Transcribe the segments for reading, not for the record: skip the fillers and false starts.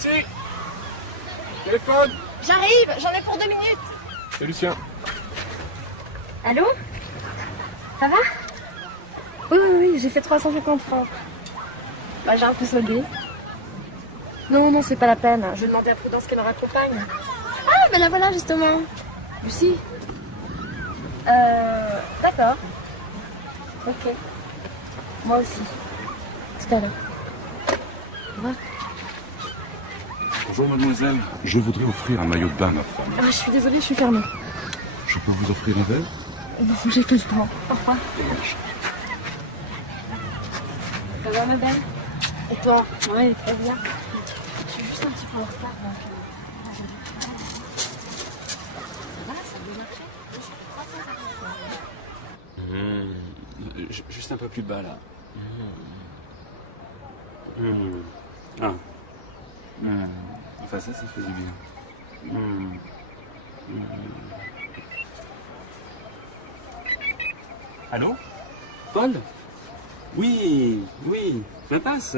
Lucie. Téléphone. J'arrive, j'en ai pour 2 minutes. C'est Lucien. Allô? Ça va? Oui, j'ai fait 350 francs. Bah, j'ai un peu soldé. Non, c'est pas la peine. Je vais demander à Prudence qu'elle me raccompagne. Ah, ben la voilà, justement. Lucie? D'accord. Ok. Moi aussi. Tout à l'heure. Au revoir. Bonjour mademoiselle, je voudrais offrir un maillot de bain à ma femme. Ah, je suis désolée, je suis fermée. Je peux vous offrir un verre? Non, j'ai pas le temps. Au revoir. Dommage. Ça va, ma belle? Et toi? Ouais, très bien. Je suis juste un petit peu en retard. Donc... Voilà, ça a bien marché. Juste un peu plus bas là. Ah. Enfin ça fait du bien. Allô? Paul? Oui, mais passe,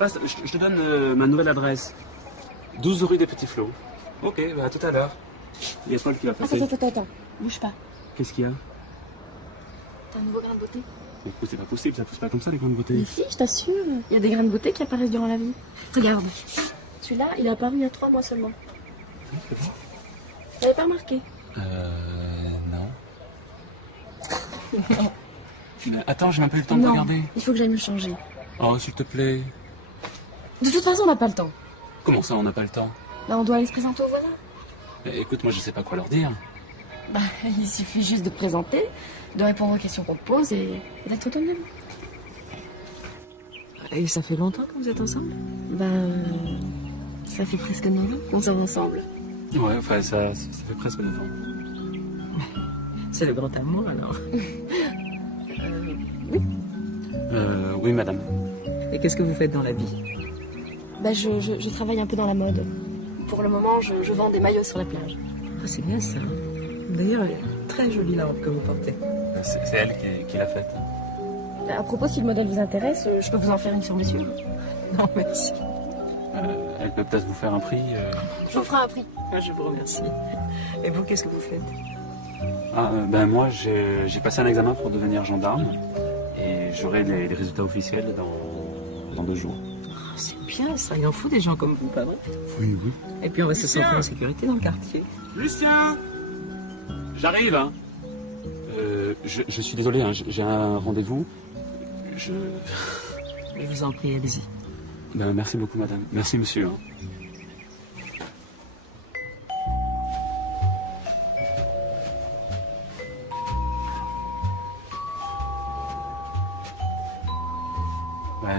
je te donne ma nouvelle adresse. 12 rue des Petits Flots. Ok, bah à tout à l'heure. Il y a Paul qui va passer. Attends. Bouge pas. Qu'est-ce qu'il y a? T'as un nouveau grain de beauté? Écoute, c'est pas possible, ça pousse pas comme ça les grandes beautés. Mais si, je t'assure. Il y a des grains de beauté qui apparaissent durant la vie. Regarde. Celui-là, il est apparu il y a 3 mois seulement. T'avais pas remarqué? Non. Attends, j'ai même pas eu le temps de regarder. Il faut que j'aille me changer. Oh, s'il te plaît. De toute façon, on n'a pas le temps. Comment ça, on n'a pas le temps? Là, on doit aller se présenter aux voisins. Écoute, moi je sais pas quoi leur dire. Bah, il suffit juste de te présenter, de répondre aux questions qu'on te pose et d'être autonome. Et ça fait longtemps que vous êtes ensemble? Ça fait presque 9 ans qu'on sort ensemble. Ouais, enfin, ça fait presque 9 ans. C'est le grand amour alors. Oui. Oui, madame. Et qu'est-ce que vous faites dans la vie? Bah, je travaille un peu dans la mode. Pour le moment, je vends des maillots sur la plage. Ah, c'est bien ça. D'ailleurs, elle est très jolie la robe que vous portez. C'est elle qui l'a faite. À propos, si le modèle vous intéresse, je peux vous en faire une sur mesure. Non, merci. Elle peut peut-être vous faire un prix. Je vous ferai un prix. Je vous remercie. Et vous, qu'est-ce que vous faites? Moi, j'ai passé un examen pour devenir gendarme et j'aurai les résultats officiels dans 2 jours. Oh, c'est bien ça, il en faut des gens comme vous, pas vrai? Oui. Et puis on va se sentir en sécurité dans le quartier. Lucien! J'arrive, hein. Je suis désolé, hein, j'ai un rendez-vous. Je vous en prie, allez-y. Merci beaucoup, madame. Merci, monsieur. Hein.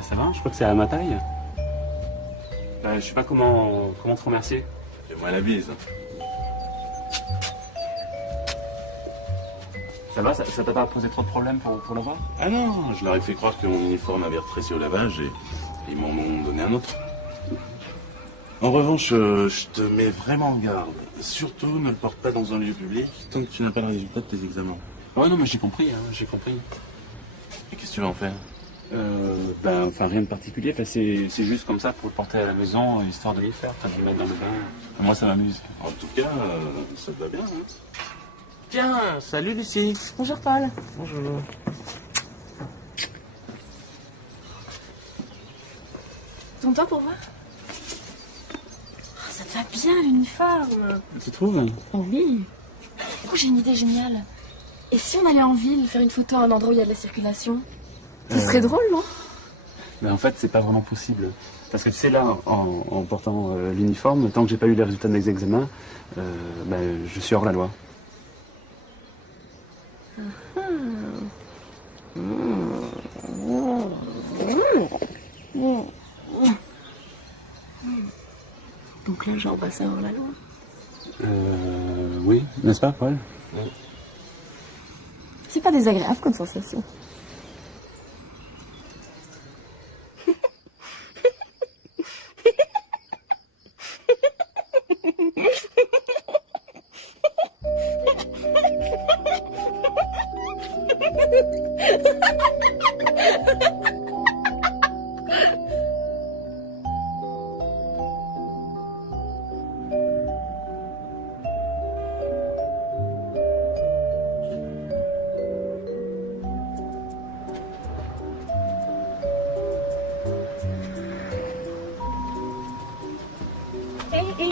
Ça va, je crois que c'est à ma taille. Je sais pas comment te remercier. Fais-moi la bise. Ça va, ça t'a pas posé trop de problèmes pour le voir? Ah non, je leur ai fait croire que mon uniforme avait rétréci au lavage et ils m'en ont donné un autre. En revanche, je te mets vraiment en garde. Surtout, ne le porte pas dans un lieu public tant que tu n'as pas le résultat de tes examens. Ouais, non, mais j'ai compris, hein, j'ai compris. Et qu'est-ce que tu vas en faire? Rien de particulier. Enfin, c'est juste comme ça pour le porter à la maison, histoire de l'y faire, de le mettre dans le bain. Moi, ça m'amuse. En tout cas, ça te va bien, hein? Tiens, salut Lucie. Bonjour, Paul. Bonjour. Tourne-toi pour voir. Oh, ça te va bien, l'uniforme. Tu trouves? Oh oui. Oh, j'ai une idée géniale. Et si on allait en ville faire une photo à un endroit où il y a de la circulation? Ce serait drôle, non? Mais en fait, c'est pas vraiment possible. Parce que tu sais, là, en portant l'uniforme, tant que j'ai pas eu les résultats de mes examens, je suis hors la loi. Donc là, genre, c'est hors la loi. Oui, n'est-ce pas, Paul? C'est pas désagréable comme sensation.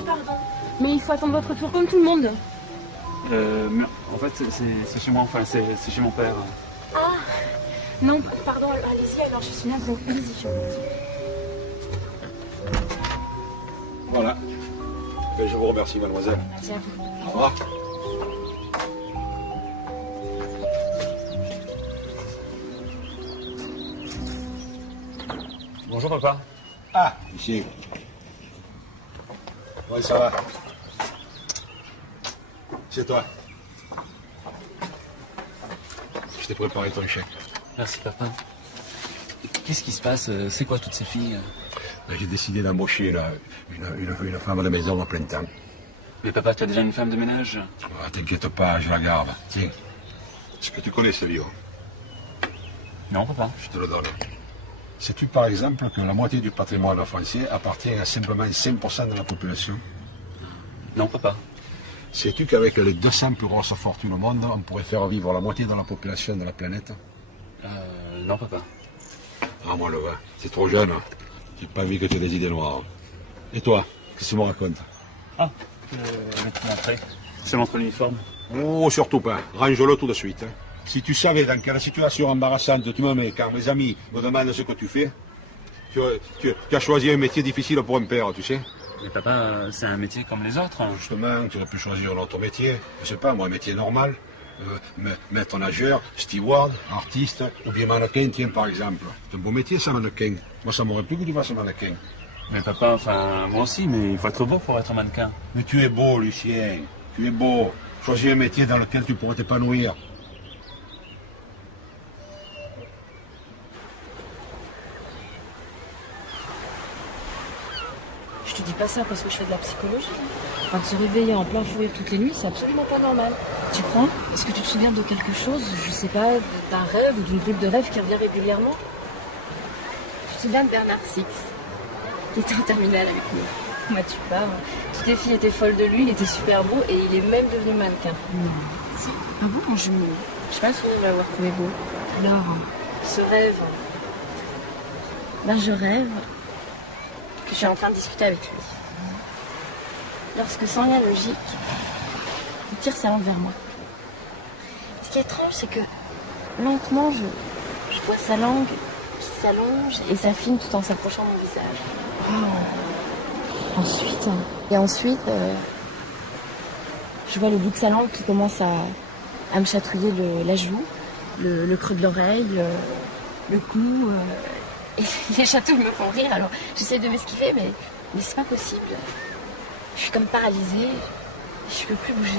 pardon. Mais il faut attendre votre tour comme tout le monde. Mais en fait, c'est chez moi, enfin, c'est chez mon père. Ah, non, pardon, allez-y, alors je suis navrée. Allez-y, je vous remercie. Voilà. Je vous remercie, mademoiselle. Merci à vous. Au revoir. Bonjour, papa. Ah, ici. Oui, ça va. C'est toi. Je t'ai préparé ton chèque. Merci, papa. Qu'est-ce qui se passe? C'est quoi toutes ces filles? J'ai décidé d'embaucher une femme à la maison à plein temps. Mais papa, tu as déjà une femme de ménage? Ah, t'inquiète pas, je la garde. Tiens. Est-ce que tu connais ce livre? Non, papa. Je te le donne. Sais-tu par exemple que la moitié du patrimoine français appartient à simplement 5% de la population? Non, papa. Sais-tu qu'avec les 200 plus grosses fortunes au monde, on pourrait faire vivre la moitié de la population de la planète? Non, papa. Ah, moi, le vin. C'est trop jeune. Hein. J'ai pas vu que tu aies des idées noires. Et toi, qu'est-ce que tu me racontes? Ah, maintenant après. Je te montre l'uniforme. Oh, surtout pas. Range-le tout de suite. Hein. Si tu savais dans quelle situation embarrassante tu me mets quand mes amis me demandent ce que tu fais, tu as choisi un métier difficile pour un père, tu sais. Mais papa, c'est un métier comme les autres. Justement, tu aurais pu choisir un autre métier. Je sais pas, moi, un métier normal. Maître nageur, steward, artiste, ou bien mannequin, tiens, par exemple. C'est un beau métier, ça, mannequin. Moi, ça m'aurait plu que tu fasses mannequin. Mais papa, enfin, moi aussi, mais il faut être beau pour être mannequin. Mais tu es beau, Lucien. Tu es beau. Choisis un métier dans lequel tu pourrais t'épanouir. Je te dis pas ça parce que je fais de la psychologie. Enfin, de se réveiller en plein fou rire toutes les nuits, c'est absolument pas normal. Tu crois? Est-ce que tu te souviens de quelque chose, je sais pas, d'un rêve ou d'une bulle de rêve qui revient régulièrement? Je me souviens de Bernard Six, qui était en terminale avec nous. Moi, tu parles. Toutes les filles étaient folles de lui, il était super beau et il est même devenu mannequin. Si. Ah bon? Je sais pas si je vais l'avoir trouvé beau. Alors, ce rêve, ben je rêve que je suis en train de discuter avec lui. Lorsque, sans lien logique, il tire sa langue vers moi. Ce qui est étrange, c'est que lentement, je vois sa langue qui s'allonge et s'affine tout en s'approchant de mon visage. Ensuite, je vois le bout de sa langue qui commence à me chatouiller la joue, le creux de l'oreille, le cou. Et les chatouilles me font rire, alors j'essaie de m'esquiver, mais c'est pas possible. Je suis comme paralysée, je peux plus bouger.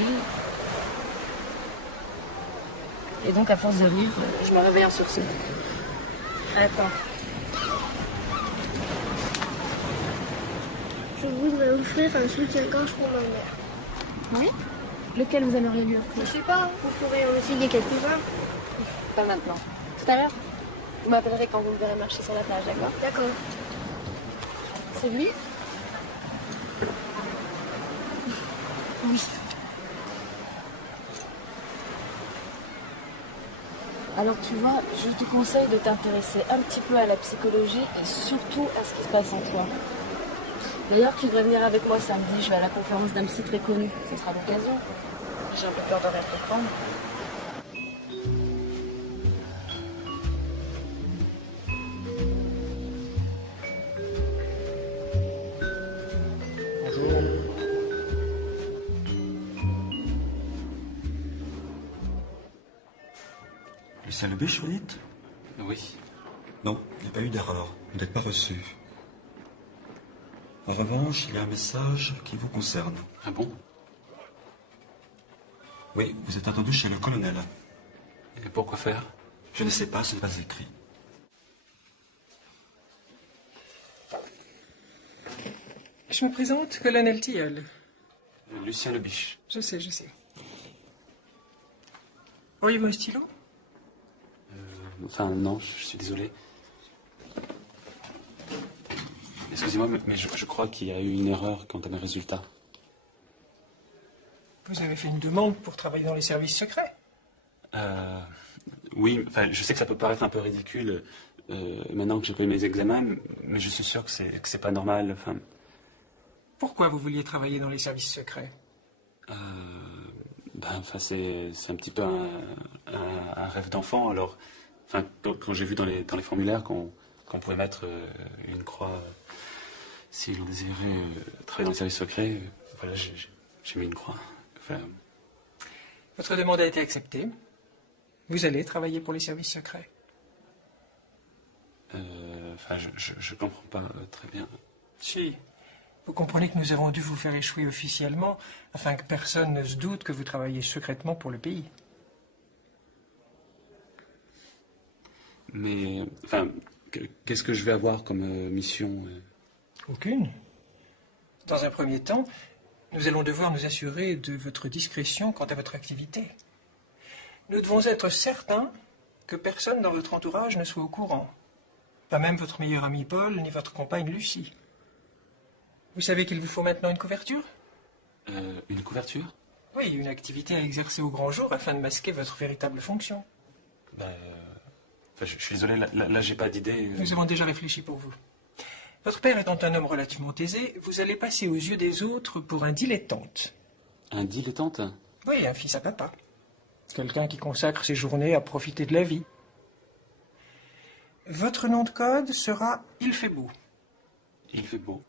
Et donc, à force de rire, je me réveille en sursaut. Attends. Je voudrais offrir un soutien-gorge pour ma mère. Oui? Lequel vous aimeriez lui offrir? Je sais pas, vous pourrez en essayer quelques-uns. Pas maintenant. Tout à l'heure? Vous m'appellerez quand vous me verrez marcher sur la plage, d'accord? D'accord. C'est lui? Oui. Alors tu vois, je te conseille de t'intéresser un petit peu à la psychologie et surtout à ce qui se passe en toi. D'ailleurs, tu devrais venir avec moi samedi, je vais à la conférence d'un psy très connu. Ce sera l'occasion. J'ai un peu peur de rien comprendre. Lucien Lebuche, vous dites? Oui. Non, il n'y a pas eu d'erreur. Vous n'êtes pas reçu. En revanche, il y a un message qui vous concerne. Ah bon? Oui, vous êtes attendu chez le colonel. Et pourquoi faire? Je ne sais pas, ce n'est pas écrit. Je me présente, colonel Tilleul. Lucien Lebiche. Je sais, je sais. Auriez-vous un stylo? Enfin, non, je suis désolé. Excusez-moi, mais je crois qu'il y a eu une erreur quant à mes résultats. Vous avez fait une demande pour travailler dans les services secrets? Oui, enfin, je sais que ça peut paraître un peu ridicule maintenant que j'ai payé mes examens, mais je suis sûr que c'est pas normal. Enfin, Pourquoi vous vouliez travailler dans les services secrets? Enfin, c'est un petit peu un rêve d'enfant. Alors, enfin, quand j'ai vu dans les formulaires qu'on pouvait mettre une croix si l'on désirait travailler dans les services secrets, voilà, j'ai mis une croix. Enfin, Votre demande a été acceptée. Vous allez travailler pour les services secrets. je comprends pas très bien. Si. Vous comprenez que nous avons dû vous faire échouer officiellement afin que personne ne se doute que vous travaillez secrètement pour le pays. Mais, enfin, qu'est-ce que je vais avoir comme mission Aucune. Dans un premier temps, nous allons devoir nous assurer de votre discrétion quant à votre activité. Nous devons être certains que personne dans votre entourage ne soit au courant. Pas même votre meilleur ami Paul, ni votre compagne Lucie. Vous savez qu'il vous faut maintenant une couverture? Une couverture? Oui, une activité à exercer au grand jour afin de masquer votre véritable fonction. Je suis désolé, là j'ai pas d'idée. Nous avons déjà réfléchi pour vous. Votre père étant un homme relativement aisé, vous allez passer aux yeux des autres pour un dilettante. Un dilettante? Oui, un fils à papa. Quelqu'un qui consacre ses journées à profiter de la vie. Votre nom de code sera Il fait beau. Il fait beau.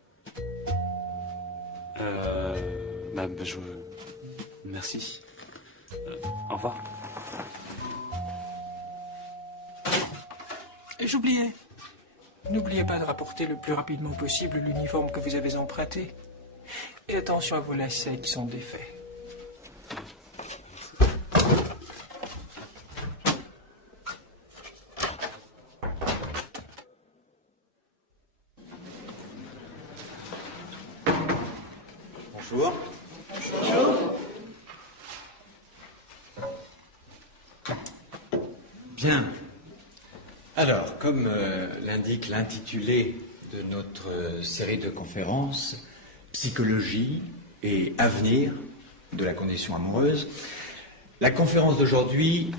Merci. Au revoir. Et j'oubliais. N'oubliez pas de rapporter le plus rapidement possible l'uniforme que vous avez emprunté. Et attention à vos lacets qui sont défaits. Bonjour. Bien. Alors, comme l'indique l'intitulé de notre série de conférences, Psychologie et avenir de la condition amoureuse, la conférence d'aujourd'hui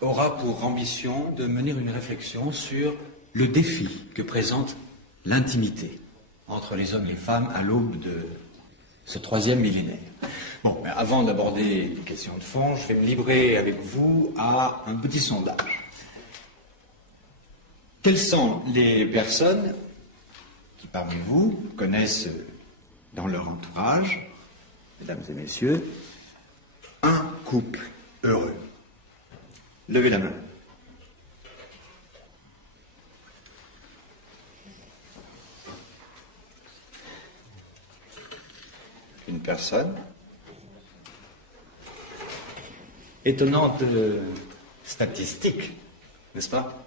aura pour ambition de mener une réflexion sur le défi que présente l'intimité entre les hommes et les femmes à l'aube de ce 3e millénaire. Bon, mais avant d'aborder les questions de fond, je vais me livrer avec vous à un petit sondage. Quelles sont les personnes qui, parmi vous, connaissent dans leur entourage, mesdames et messieurs, un couple heureux? Levez la main. Une personne. Étonnante statistique, n'est-ce pas?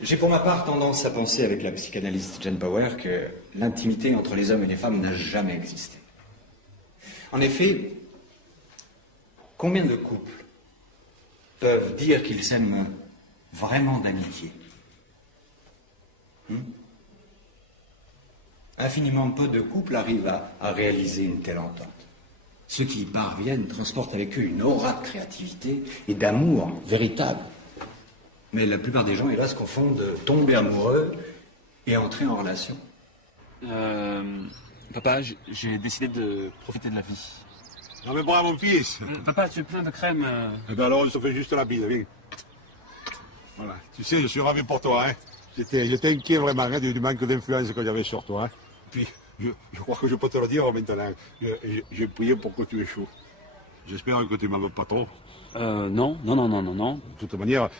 J'ai pour ma part tendance à penser, avec la psychanalyste Jane Power, que l'intimité entre les hommes et les femmes n'a jamais existé. En effet, combien de couples peuvent dire qu'ils s'aiment vraiment d'amitié? Infiniment peu de couples arrivent à réaliser une telle entente. Ceux qui y parviennent transportent avec eux une aura de créativité et d'amour véritable. Mais la plupart des gens, hélas, confondent tomber amoureux et entrer en relation. Papa, j'ai décidé de profiter de la vie. Non mais bravo mon fils. Papa, tu es plein de crème. Eh bien alors, on se fait juste la bise, viens. Voilà. Tu sais, je suis ravi pour toi, hein. J'étais inquiet vraiment hein, du manque d'influence que j'avais sur toi. Hein. Puis, je crois que je peux te le dire maintenant. J'ai prié pour que tu aies chaud. J'espère que tu ne m'en veux pas trop. Non. De toute manière,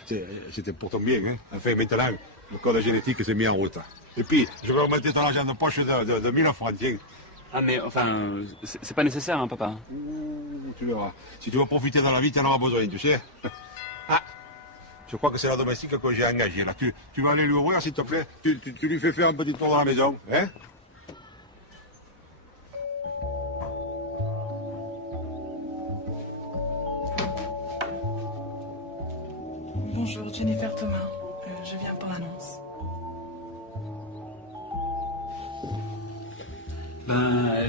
c'était pour ton bien. Hein. Enfin, maintenant, le code génétique s'est mis en route. Et puis, je vais remettre ton argent de poche de 1000 francs, tiens. Ah, mais enfin, c'est pas nécessaire, hein, papa. Tu verras. Si tu veux profiter dans la vie, tu en auras besoin, tu sais. Ah, je crois que c'est la domestique que j'ai engagée, là. Tu vas aller lui ouvrir, s'il te plaît. Tu lui fais faire un petit tour dans la maison, hein. Bonjour, Jennifer Thomas. Je viens pour l'annonce.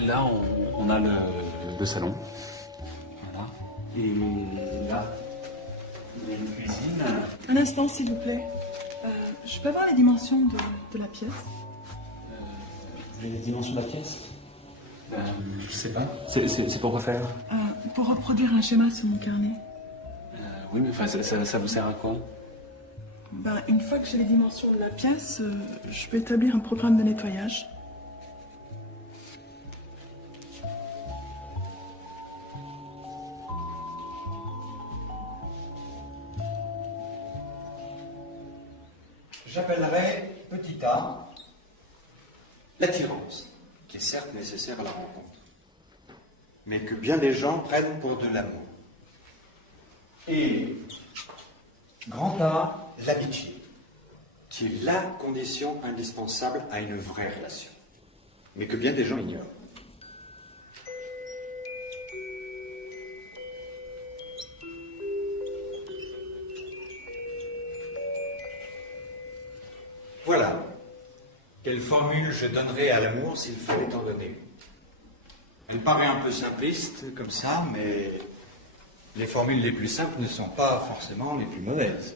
Là, on a le salon. Voilà. Et là, il y a une cuisine. Un instant, s'il vous plaît. Je peux avoir les dimensions de la pièce? Les dimensions de la pièce? Je sais pas. C'est pour refaire? Pour reproduire un schéma sur mon carnet. Oui, mais enfin, ça vous sert à quoi? Ben, une fois que j'ai les dimensions de la pièce, je peux établir un programme de nettoyage. J'appellerai petit a l'attirance, qui est certes nécessaire à la rencontre, mais que bien des gens prennent pour de l'amour. Et grand A, l'amitié, qui est la condition indispensable à une vraie relation, mais que bien des gens ignorent. Voilà. Quelle formule je donnerais à l'amour s'il fallait en donner? Elle paraît un peu simpliste comme ça, mais les formules les plus simples ne sont pas forcément les plus mauvaises.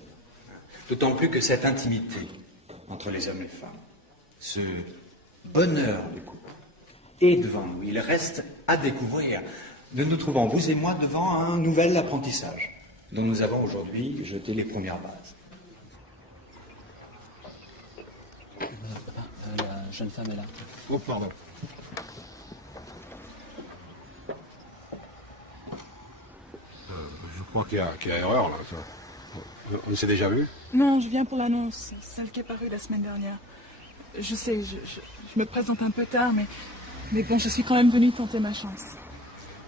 D'autant plus que cette intimité entre les hommes et les femmes, ce bonheur du couple, est devant nous. Il reste à découvrir. Nous nous trouvons, vous et moi, devant un nouvel apprentissage dont nous avons aujourd'hui jeté les premières bases. La jeune femme est là. Oh, pardon. Je crois qu'il y a erreur, là. On s'est déjà vu? Non, je viens pour l'annonce, celle qui est parue la semaine dernière. Je sais, je me présente un peu tard, mais bon, je suis quand même venue tenter ma chance.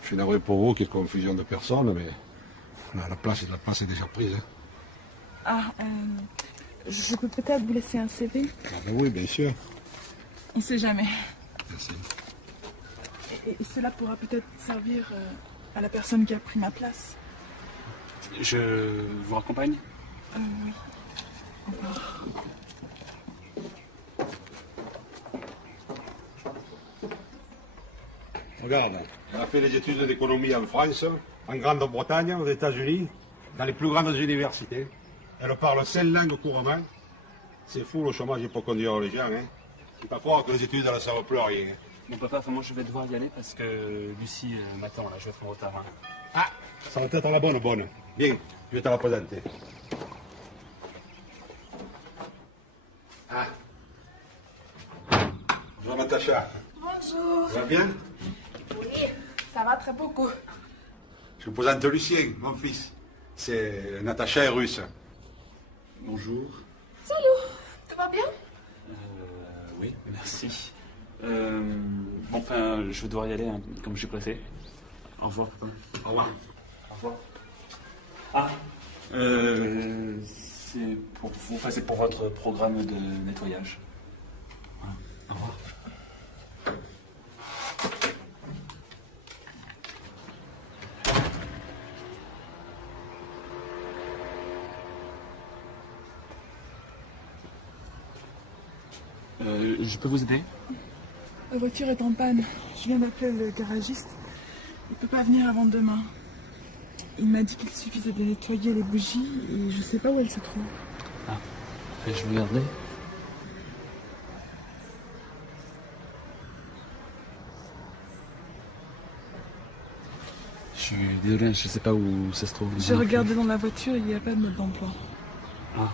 Je suis navré pour vous qu'il y ait confusion de personnes, mais non, la place est déjà prise. Hein. Ah, je peux peut-être vous laisser un CV? Ah ben oui, bien sûr. On ne sait jamais. Merci. Et cela pourra peut-être servir à la personne qui a pris ma place. Je vous raccompagne? Regarde, elle a fait les études d'économie en France, en Grande-Bretagne, aux États-Unis, dans les plus grandes universités. Elle parle 5 langues couramment. C'est fou le chômage pour conduire les gens. Hein. Il ne faut pas croire que les études, elles ne servent plus à rien. Bon, papa, enfin, moi je vais devoir y aller parce que Lucie m'attend là, je vais être en retard. Hein. Ah, ça va être la bonne. Bien, je vais te la présenter. Ah. Bonjour Natacha. Bonjour. Ça va bien? Oui, ça va très beaucoup. Je vous présente Lucien, mon fils. C'est Natacha est russe. Bonjour. Salut, tout va bien? Oui, merci. Bon, enfin, je vais devoir y aller, hein, comme j'ai pressé. Au revoir, papa. Au revoir. Au revoir. Ah, c'est pour vous, enfin, c'est pour votre programme de nettoyage. Voilà. Au revoir. Je peux vous aider? La voiture est en panne. Je viens d'appeler le garagiste. Il peut pas venir avant demain. Il m'a dit qu'il suffisait de nettoyer les bougies et je sais pas où elles se trouvent. Ah, je vais regarder. Je suis désolé, je sais pas où ça se trouve. J'ai regardé dans la voiture, il n'y a pas de mode d'emploi. Ah.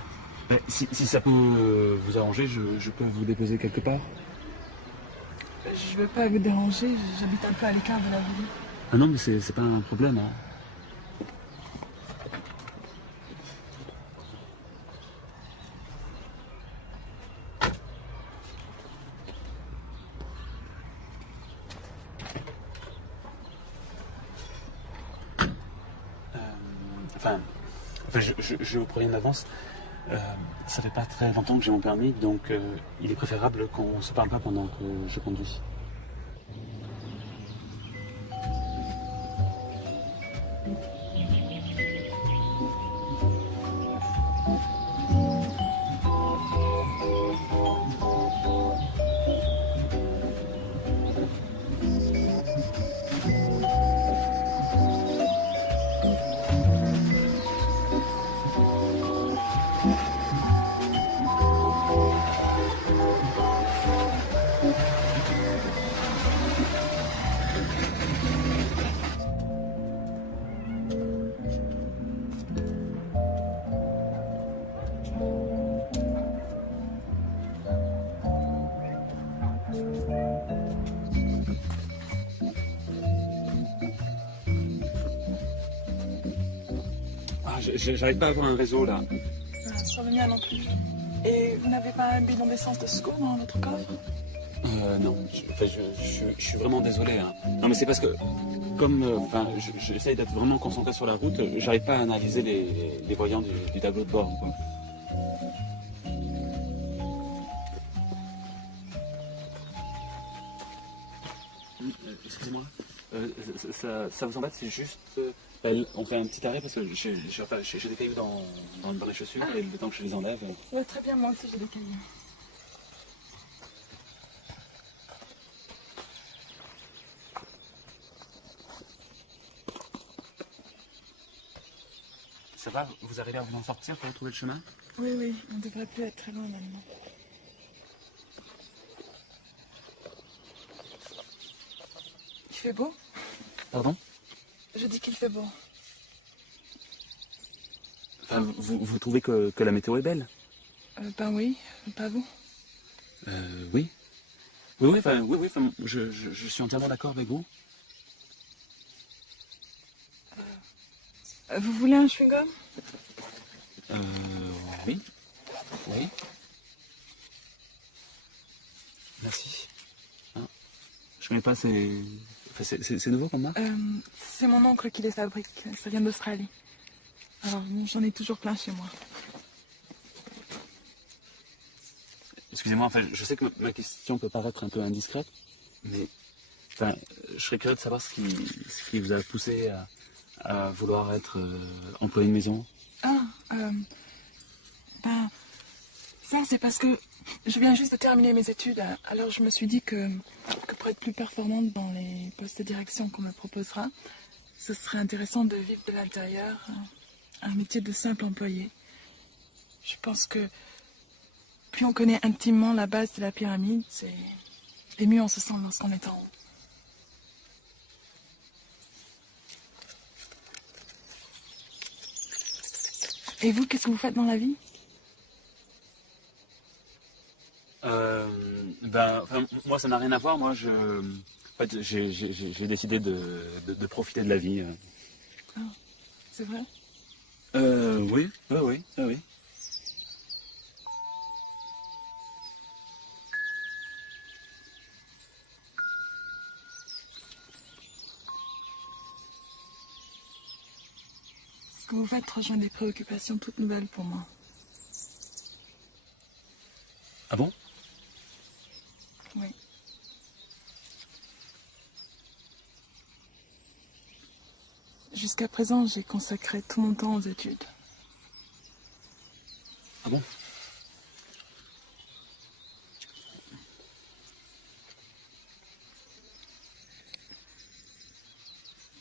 Mais si ça peut vous arranger, je peux vous déposer quelque part? Je veux pas vous déranger, j'habite un peu à l'écart de la ville. Ah non, mais c'est pas un problème. Hein. Enfin, je vous préviens d'avance. Ça fait pas très longtemps que j'ai mon permis, donc il est préférable qu'on se parle pas pendant que je conduis. J'arrive pas à avoir un réseau là. Sur le mien non plus. Et vous n'avez pas un bidon d'essence de secours dans votre coffre? Non, je suis vraiment désolé. Hein. Non, mais c'est parce que, comme j'essaye d'être vraiment concentré sur la route, j'arrive pas à analyser les voyants du tableau de bord. Quoi. Excusez-moi, ça vous embête, c'est juste... on fait un petit arrêt parce que j'ai des cailloux dans les chaussures et le temps que je les enlève... Ouais, très bien, moi aussi j'ai des cailloux. Ça va, vous arrivez à vous en sortir pour retrouver le chemin? Oui, oui, on devrait plus être très loin maintenant. Il fait beau? Pardon? Je dis qu'il fait beau. Enfin, vous trouvez que la météo est belle? Ben oui, pas vous? Oui. Oui, je suis entièrement d'accord avec vous. Vous voulez un chewing-gum? Oui. Oui. Merci. Hein, je connais pas, c'est nouveau pour moi? C'est mon oncle qui les fabrique. Ça vient d'Australie. Alors, j'en ai toujours plein chez moi. Excusez-moi, je sais que ma question peut paraître un peu indiscrète, mais je serais curieux de savoir ce qui vous a poussé à vouloir être employé de maison. Ça c'est parce que je viens juste de terminer mes études, alors je me suis dit que pour être plus performante dans les postes de direction qu'on me proposera, ce serait intéressant de vivre de l'intérieur, un métier de simple employé. Je pense que plus on connaît intimement la base de la pyramide, et mieux on se sent lorsqu'on est en haut. Et vous, qu'est-ce que vous faites dans la vie? Moi, ça n'a rien à voir. Moi, j'ai décidé de profiter de la vie. Ah, c'est vrai? Oui. Oui. Ce que vous faites rejoint des préoccupations toutes nouvelles pour moi. Ah bon? Oui. Jusqu'à présent, j'ai consacré tout mon temps aux études. Ah bon?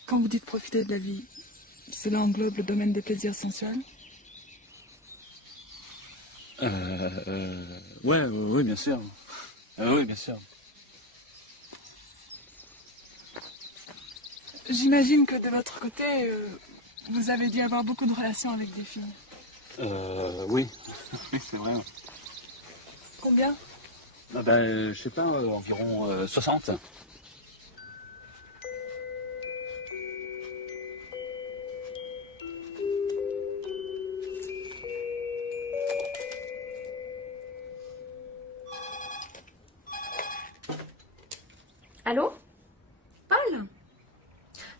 Quand vous dites profiter de la vie, cela englobe le domaine des plaisirs sensuels? Oui, bien sûr. Oui, bien sûr. J'imagine que de votre côté, vous avez dû avoir beaucoup de relations avec des filles. Oui. Oui, c'est vrai. Combien? Je sais pas, environ 60. Allô? Paul?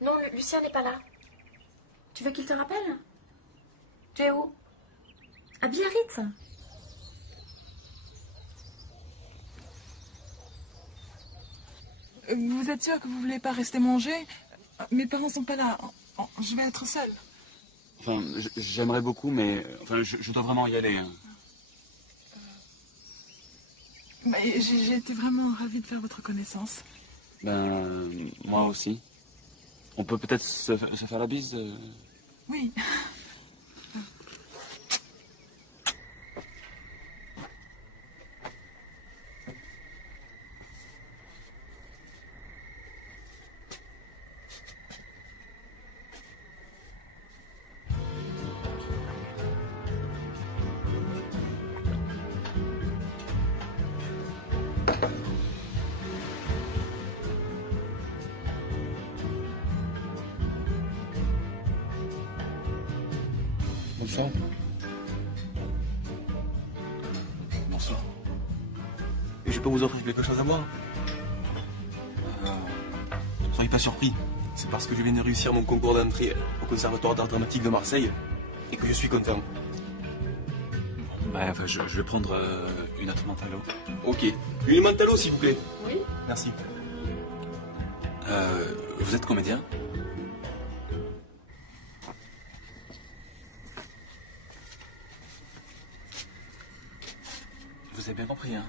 Non, Lucien n'est pas là. Tu veux qu'il te rappelle? Tu es où? À Biarritz? Vous êtes sûr que vous voulez pas rester manger? Mes parents sont pas là. Je vais être seule. J'aimerais beaucoup, mais je dois vraiment y aller. Hein. J'ai été vraiment ravie de faire votre connaissance. Moi aussi. On peut peut-être se faire la bise. Oui. Bonsoir. Bonsoir. Et je peux vous offrir quelque chose à boire? Ne soyez pas surpris. C'est parce que je viens de réussir mon concours d'entrée au Conservatoire d'art dramatique de Marseille et que je suis content. Bah, enfin, je vais prendre une autre Mentalo. Ok. Une Mentalo, s'il vous plaît. Oui. Merci. Vous êtes comédien? Vous avez bien compris, hein?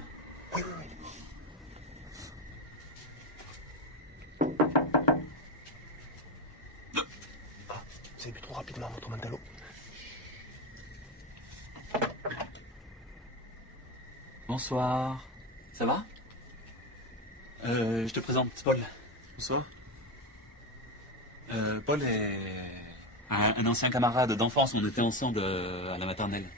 Oui, oui, oui. Ah, vous avez bu trop rapidement votre Mentalo. Bonsoir. Ça va? Je te présente Paul. Bonsoir. Paul est un ancien camarade d'enfance. On était ensemble à la maternelle.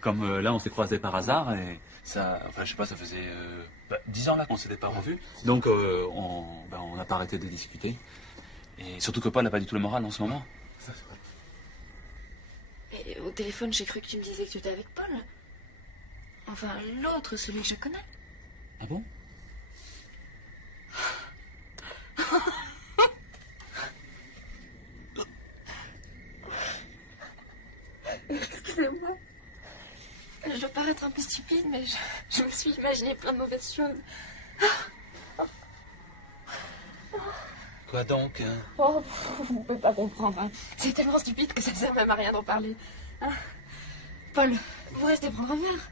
Comme là, on s'est croisés par hasard et ça, enfin, je sais pas, ça faisait 10 ans là qu'on s'était pas revus. Donc, on n'a pas arrêté de discuter. Et surtout que Paul n'a pas du tout le moral en ce moment. Ça, c'est vrai. Et au téléphone, j'ai cru que tu me disais que tu étais avec Paul. Enfin, l'autre, celui que je connais. Ah bon? Excusez-moi. Je dois paraître un peu stupide, mais je me suis imaginé plein de mauvaises choses. Quoi donc, hein? Oh, vous ne pouvez pas comprendre. Hein. C'est tellement stupide que ça sert même à rien d'en parler. Hein. Paul, vous restez prendre un verre?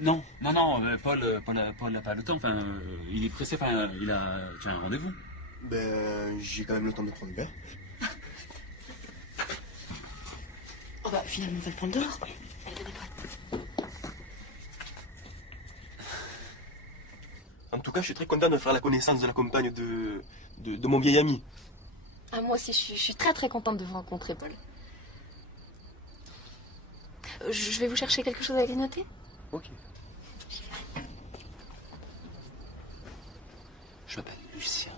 Non, Paul n'a pas le temps. Enfin, il est pressé. Enfin, il a un rendez-vous. Ben, j'ai quand même le temps de prendre un verre. Oh bah, finalement, on va le prendre dehors. Allez, venez près. En tout cas, je suis très content de faire la connaissance de la compagne de mon vieil ami. Ah, moi aussi, je suis très très contente de vous rencontrer, Paul. Je vais vous chercher quelque chose à grignoter? Ok. Je m'appelle Lucien.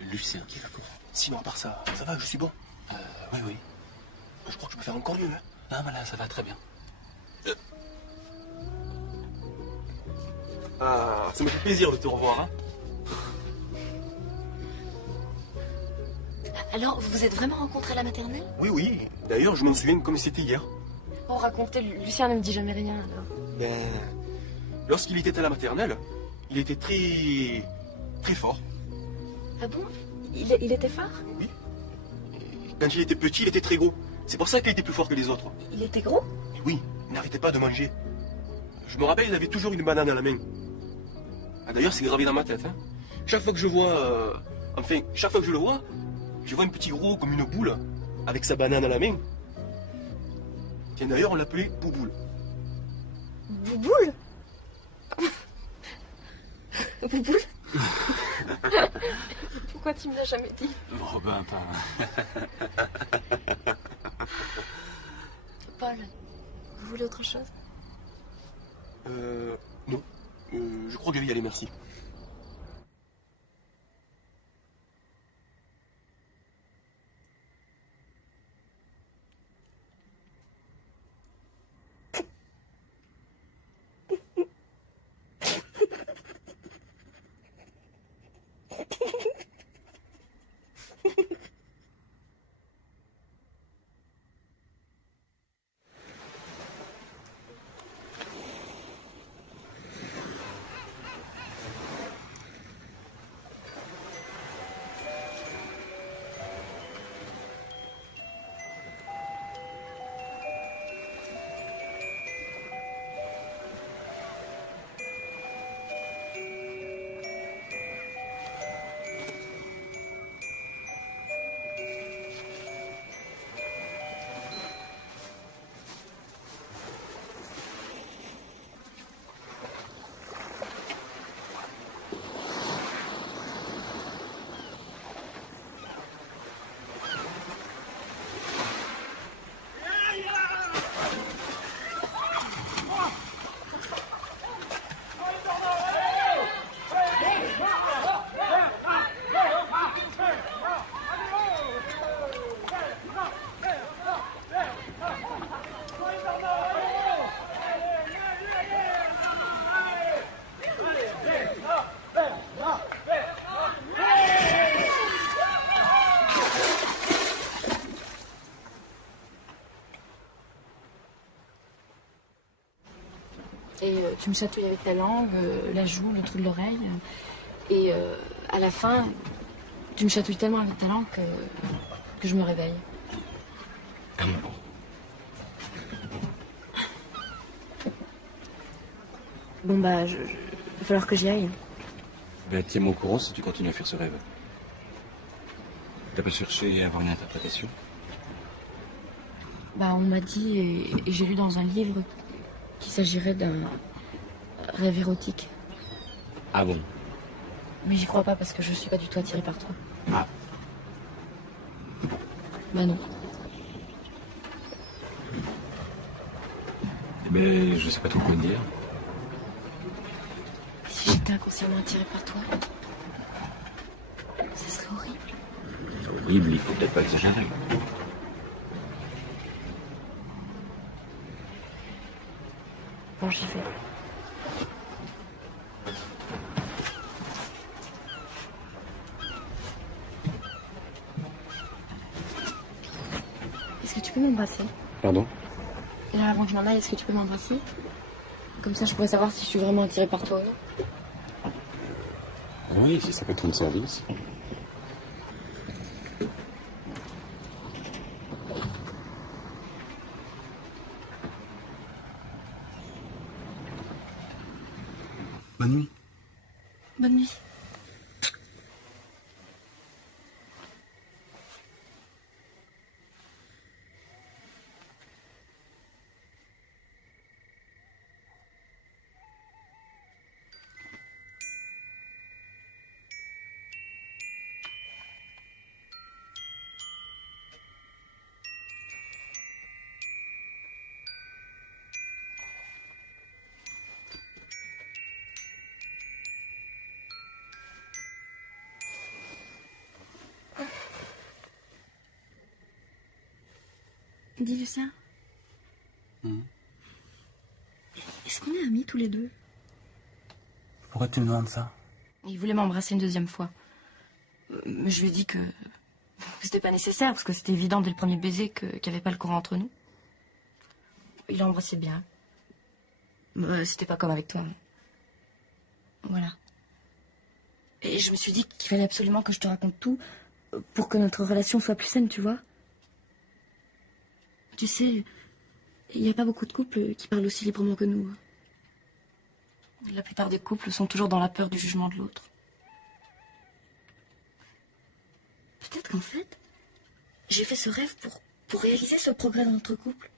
Lucien. Ok, d'accord. Sinon, à part ça, ça va, je suis bon. Oui, oui. Je crois que je peux faire encore mieux. Hein. Non, mais là, ça va très bien. Ah, ça me fait plaisir de te revoir. Hein. Alors, vous vous êtes vraiment rencontrés à la maternelle? Oui, oui. D'ailleurs, je m'en souviens comme si c'était hier. Oh, racontez, Lucien ne me dit jamais rien, alors. Ben, lorsqu'il était à la maternelle, il était très... très fort. Ah bon? Il était fort? Oui. Et quand il était petit, il était très gros. C'est pour ça qu'il était plus fort que les autres. Il était gros? Et oui, il n'arrêtait pas de manger. Je me rappelle, il avait toujours une banane à la main. Ah, d'ailleurs, c'est gravé dans ma tête. Hein. Chaque fois que je vois... chaque fois que je le vois, je vois un petit gros comme une boule, avec sa banane à la main. Tiens, d'ailleurs, on l'appelait Bouboule. Bouboule? Bouboule? Pourquoi tu me l'as jamais dit? Oh ben, pas... Paul, vous voulez autre chose? Non. Je crois que je vais y aller, merci. Et tu me chatouilles avec ta langue, la joue, le trou de l'oreille. Et à la fin, tu me chatouilles tellement avec ta langue que je me réveille. Ah bon? Bon bah, il va falloir que j'y aille. Ben, tiens-moi au courant si tu continues à faire ce rêve. T'as pas cherché à avoir une interprétation? Bah, on m'a dit, et j'ai lu dans un livre, qu'il s'agirait d'un rêve érotique. Ah bon? Mais j'y crois pas parce que je suis pas du tout attirée par toi. Ah. Bah non. Eh ben, je sais pas trop quoi dire. Si j'étais inconsciemment attirée par toi, ça serait horrible. Horrible, il faut peut-être pas exagérer. Bon, j'y vais. Est-ce que tu peux m'embrasser? Pardon? Et là, avant que je m'en aille, est-ce que tu peux m'embrasser? Comme ça, je pourrais savoir si je suis vraiment attirée par toi ou non. Oui, si ça peut te rendre service. Bonne nuit. Bonne nuit. Dis, Lucien. Est-ce qu'on est amis tous les deux? Pourquoi tu me demandes ça? Il voulait m'embrasser une deuxième fois. Mais je lui ai dit que c'était pas nécessaire, parce que c'était évident dès le premier baiser qu'il n'y avait pas le courant entre nous. Il embrassait bien. C'était pas comme avec toi. Voilà. Et je me suis dit qu'il fallait absolument que je te raconte tout pour que notre relation soit plus saine, tu vois. Tu sais, il n'y a pas beaucoup de couples qui parlent aussi librement que nous. La plupart des couples sont toujours dans la peur du jugement de l'autre. Peut-être qu'en fait, j'ai fait ce rêve pour réaliser ce progrès dans notre couple.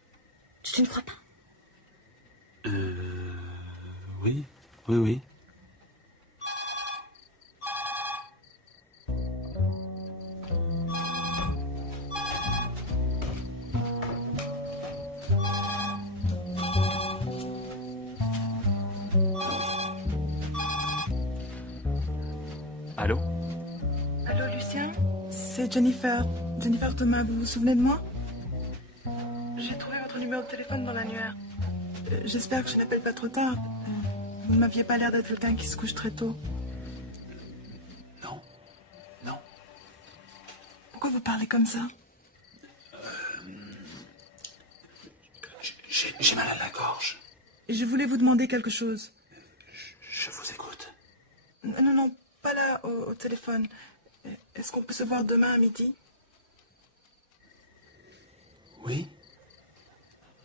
Tu ne crois pas? Oui, oui. Allô? Allô, Lucien? C'est Jennifer. Jennifer Thomas, vous vous souvenez de moi? J'ai trouvé votre numéro de téléphone dans l'annuaire. J'espère que je n'appelle pas trop tard. Vous ne m'aviez pas l'air d'être quelqu'un qui se couche très tôt. Non. Non. Pourquoi vous parlez comme ça? J'ai mal à la gorge. Et je voulais vous demander quelque chose. Je vous écoute. Non, pas là, au téléphone. Est-ce qu'on peut se voir demain à midi? Oui.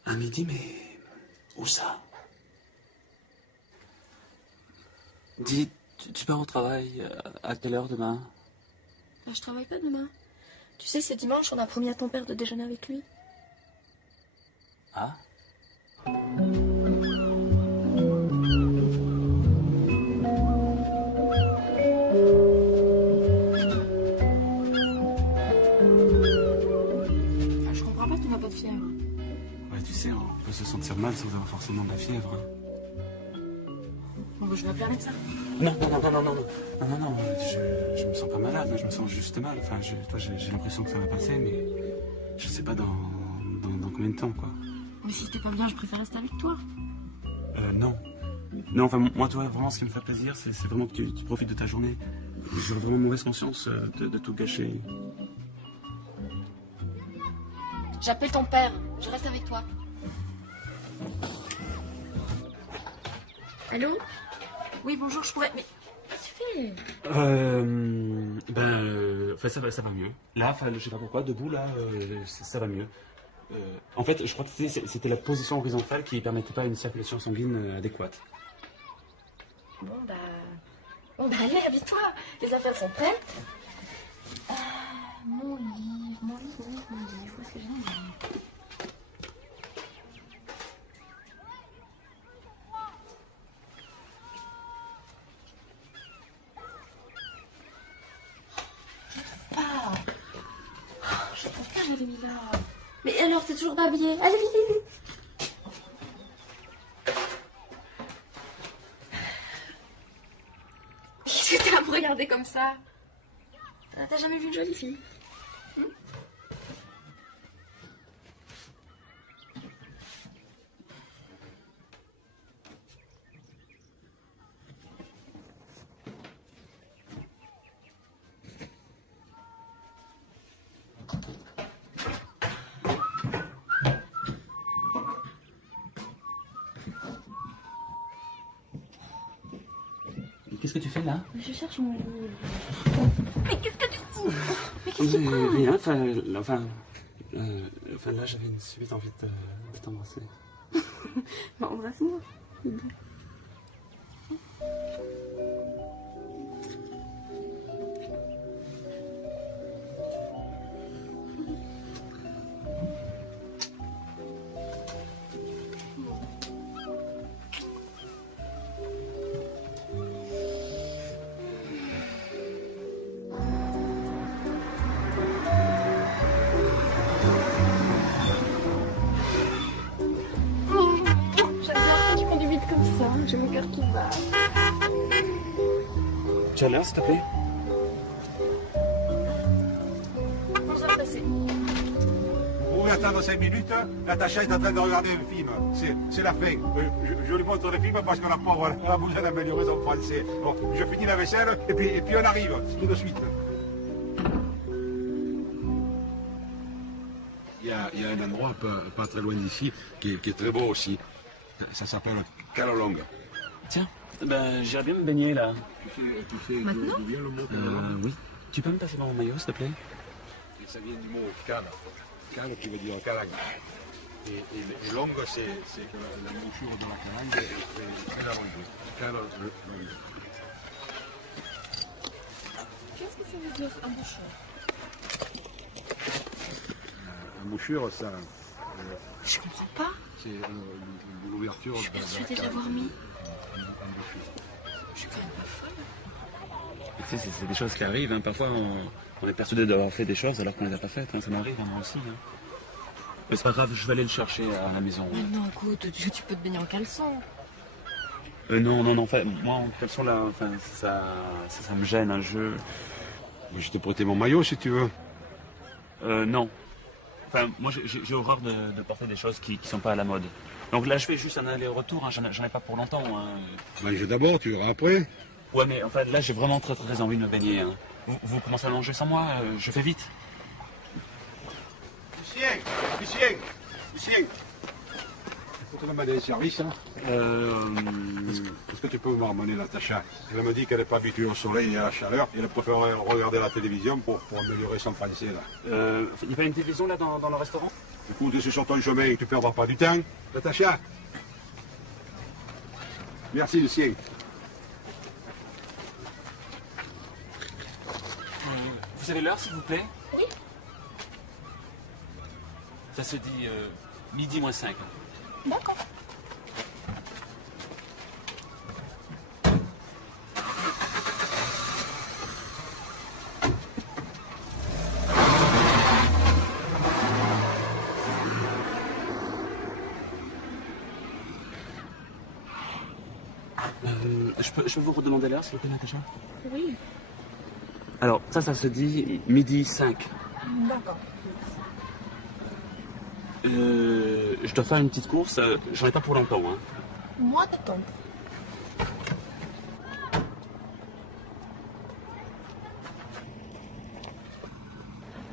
À midi, mais où ça? Dis, tu pars au travail à quelle heure demain? Je travaille pas demain. Tu sais, c'est dimanche, on a promis à ton père de déjeuner avec lui. Ah? Je comprends pas que tu n'as pas de fièvre. Ouais, tu sais, on peut se sentir mal sans avoir forcément de la fièvre. Bon, je vais appeler un médecin. Non, je me sens pas malade, je me sens juste mal. Enfin, j'ai l'impression que ça va passer, mais je sais pas dans combien de temps, quoi. Mais si t'es pas bien, je préfère rester avec toi. Non. Non, enfin, moi, toi, vraiment, ce qui me fait plaisir, c'est vraiment que tu profites de ta journée. J'ai vraiment mauvaise conscience de tout gâcher. J'appelle ton père, je reste avec toi. Allô? Oui, bonjour, je pourrais... Mais qu'est-ce que tu fais? Enfin, ça va mieux. Là, enfin, je sais pas pourquoi, debout, là, ça va mieux. En fait, je crois que c'était la position horizontale qui permettait pas une circulation sanguine adéquate. Bon, allez, habille-toi. Les affaires sont prêtes. Mon livre. Où est-ce que j'ai mis? Je trouve pas, j'avais mis là. Mais alors, t'es toujours pas habillée? Allez, vite. Qu'est-ce que t'as à me regarder comme ça? T'as jamais vu une jolie fille? Qu'est-ce que tu fais là? Je cherche mon livre. Mais qu'est-ce que tu fous? Mais qu'est-ce que tu prends? Rien, enfin, là j'avais une subite envie de t'embrasser. Bon, embrasse-moi. J'ai mon cœur qui bat. Tu as l'heure, s'il te plaît? 11h passées. Vous pouvez attendre 5 minutes, Natacha est en train de regarder un film. C'est la fin. Je lui montre le film parce que la pauvre, elle a besoin d'améliorer son français. Bon, je finis la vaisselle et puis on arrive, tout de suite. Il y a un endroit pas très loin d'ici qui est très beau aussi. Ça s'appelle Calolong. Tiens, j'irais bien me baigner là. Tu sais Maintenant? d'où vient le mot Oui. Tu peux me passer mon maillot, s'il te plaît? Et ça vient du mot cal. Cal qui veut dire calangue. Et long, c'est que la mouchure de la calangue est très allongée. Calolong. Qu'est-ce que ça veut dire un bouchon? La mouchure, ça. Je comprends pas. C'est l'ouverture. Je suis persuadée de l'avoir mis. Je suis quand même pas folle. Tu sais, c'est des choses qui arrivent. Hein. Parfois, on est persuadé d'avoir fait des choses alors qu'on les a pas faites. Hein. Ça m'arrive, moi aussi. Hein. Mais c'est pas grave, je vais aller le chercher à la maison. Mais non, écoute, tu peux te baigner en caleçon. Non. Enfin, moi, en caleçon, là, enfin, ça me gêne. Hein. Je te prêter mon maillot si tu veux. Non. Enfin, moi, j'ai horreur de porter des choses qui sont pas à la mode. Donc là, je fais juste un aller-retour. Hein. J'en ai pas pour longtemps. Hein. Mange d'abord, tu verras après. Ouais, mais enfin, là, j'ai vraiment très envie de me baigner. Hein. Vous commencez à manger sans moi, je fais vite. Lucien. Il faut te demander un service. Hein. Est-ce que tu peux me ramener Natacha? Elle me dit qu'elle n'est pas habituée au soleil et à la chaleur. Elle préférerait regarder la télévision pour améliorer son français. Il n'y a pas une télévision là dans le restaurant? Écoute, c'est sur ton chemin, tu ne perdras pas du temps. Natacha. Merci, Lucien. Vous avez l'heure, s'il vous plaît? Oui. Ça se dit midi moins 5. D'accord. Je peux vous redemander l'heure, s'il vous plaît, Natacha? Oui. Alors, ça se dit midi 5. D'accord. Je dois faire une petite course. J'en ai pas pour longtemps. Hein. Moi d'attendre.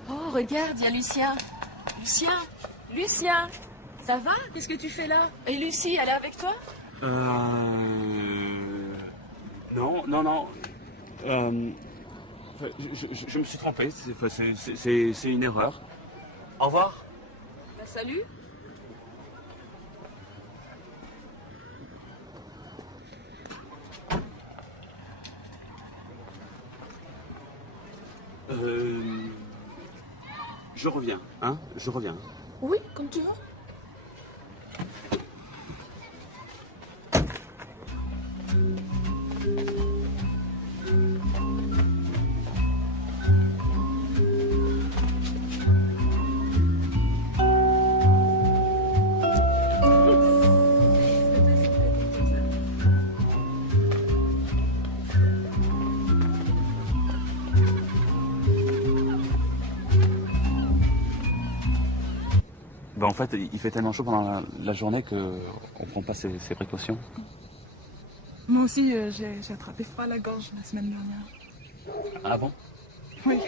Oh, regarde, il y a Lucien. Lucien, ça va? Qu'est-ce que tu fais là? Et Lucie, elle est avec toi? Non, non, non. Je me suis trompé. C'est une erreur. Au revoir. Bah, salut. Je reviens, hein? Je reviens. Oui, comme tu veux. Ben, en fait, il fait tellement chaud pendant la journée qu'on ne prend pas ces précautions. Moi aussi, j'ai attrapé froid à la gorge la semaine dernière. Ah bon? Oui.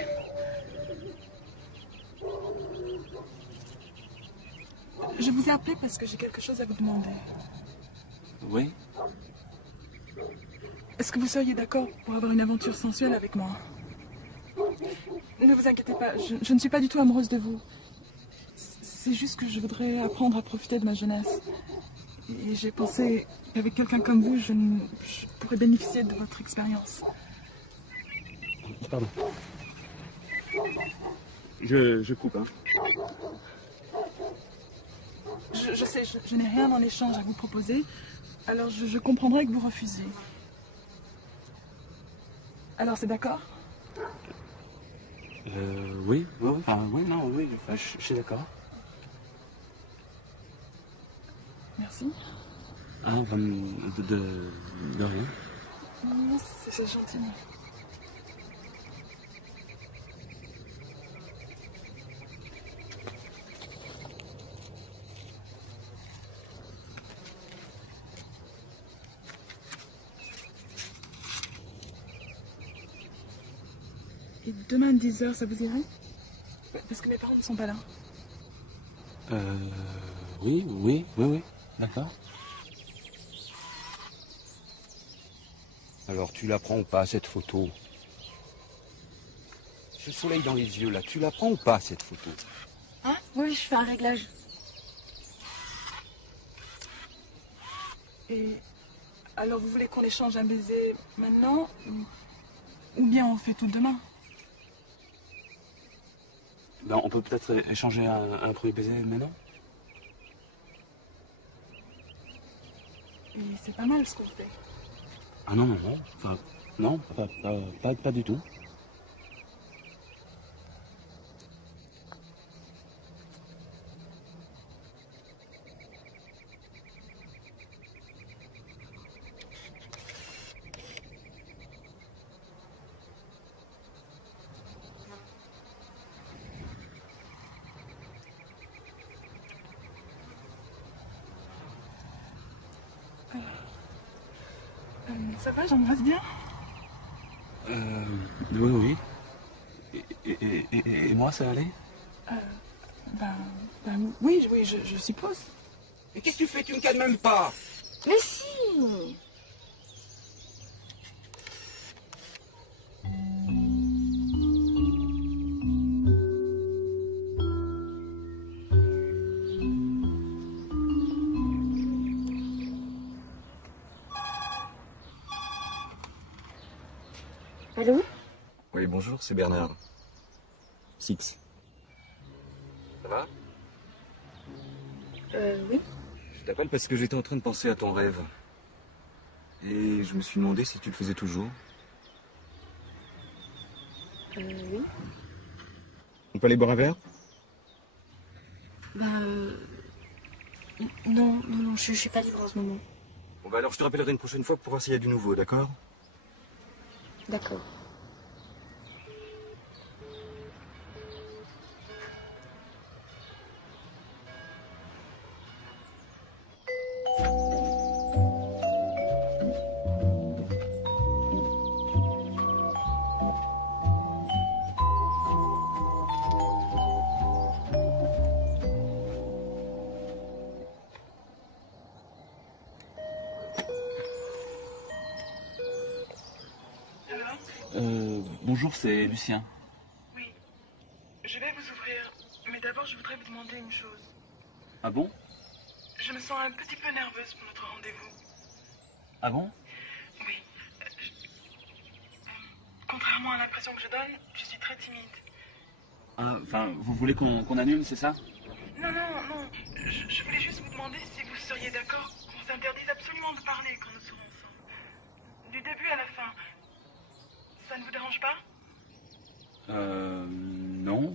Je vous ai appelé parce que j'ai quelque chose à vous demander. Oui? Est-ce que vous seriez d'accord pour avoir une aventure sensuelle avec moi? Ne vous inquiétez pas, je ne suis pas du tout amoureuse de vous. C'est juste que je voudrais apprendre à profiter de ma jeunesse. Et j'ai pensé qu'avec quelqu'un comme vous, je pourrais bénéficier de votre expérience. Pardon. Je coupe, hein? Je sais, je n'ai rien en échange à vous proposer, alors je comprendrai que vous refusiez. Alors c'est d'accord? Oui, oui, enfin, oui, non, oui, je suis d'accord. Merci. Ah, enfin, de rien. Non, c'est gentil. Et demain 10h, ça vous irait? Parce que mes parents ne sont pas là. Oui, d'accord. Alors tu la prends ou pas cette photo? J'ai le soleil dans les yeux là, tu la prends ou pas cette photo? Hein? Oui, je fais un réglage. Et alors vous voulez qu'on échange un baiser maintenant ou bien on fait tout demain? Ben, on peut peut-être échanger un premier baiser maintenant? Et c'est pas mal ce qu'on fait. Ah non, non, non. Enfin, non, pas du tout. Ça va, j'embrasse bien? Oui. Et moi, ça allait? Oui, je suppose. Mais qu'est-ce que tu fais? Tu me calmes même pas! Mais si! Allô? Oui, bonjour, c'est Bernard. Six. Ça va? Oui. Je t'appelle parce que j'étais en train de penser à ton rêve. Et je me suis demandé si tu le faisais toujours. Oui. On peut aller boire un verre? Non, je suis pas libre en ce moment. Bon bah alors je te rappellerai une prochaine fois pour voir s'il y a du nouveau, d'accord? D'accord. Bonjour, c'est Lucien. Oui, je vais vous ouvrir, mais d'abord je voudrais vous demander une chose. Ah bon? Je me sens un petit peu nerveuse pour notre rendez-vous. Ah bon? Oui. Contrairement à l'impression que je donne, je suis très timide. Ah, enfin, vous voulez qu'on annule, c'est ça? Non, non, non. Je voulais juste vous demander si vous seriez d'accord qu'on s'interdise absolument de parler quand nous serons ensemble. Du début à la fin. Ça ne vous dérange pas? Non.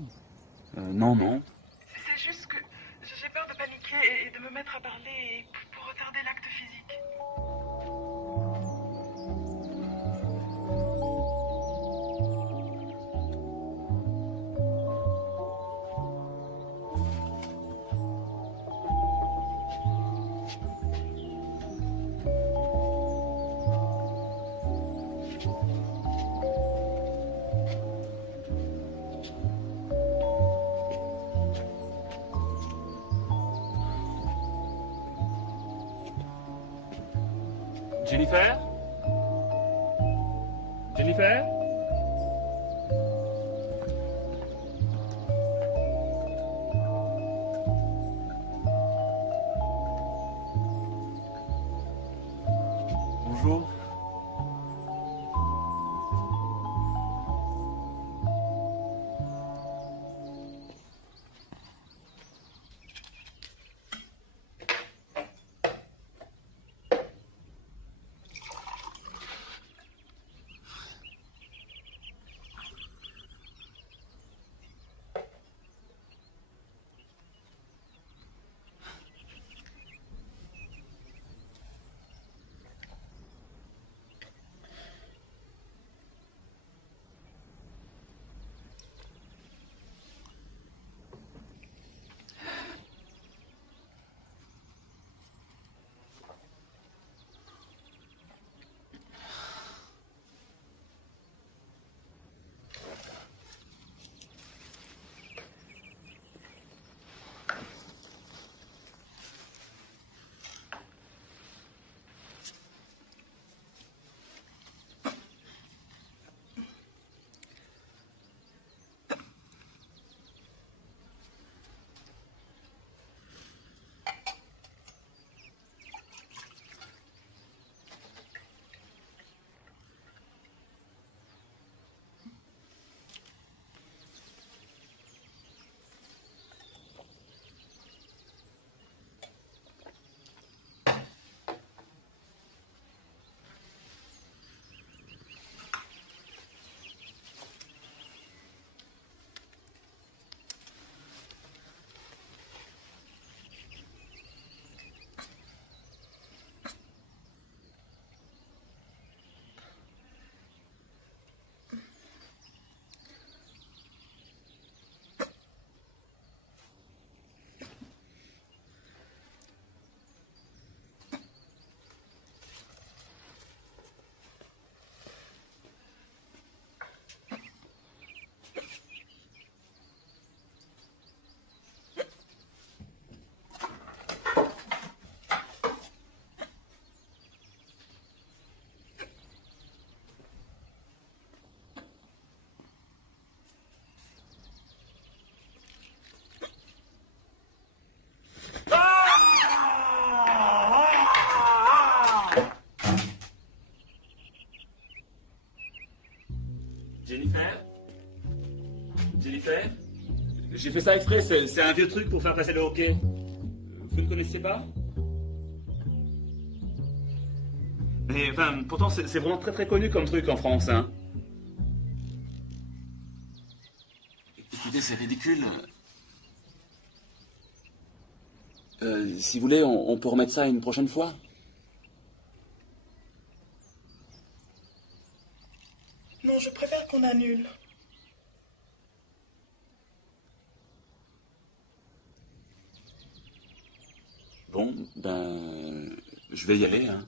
Non. C'est juste que j'ai peur de paniquer et de me mettre à parler et pour retarder l'acte physique. Jennifer? Jennifer? Bonjour. Jennifer? Jennifer? J'ai fait ça exprès, c'est un vieux truc pour faire passer le hockey. Vous ne connaissez pas? Mais enfin, pourtant c'est vraiment très très connu comme truc en France, hein. Écoutez, c'est ridicule. Si vous voulez, on peut remettre ça une prochaine fois. Non, je préfère qu'on annule. Bon, ben, je vais y aller, hein.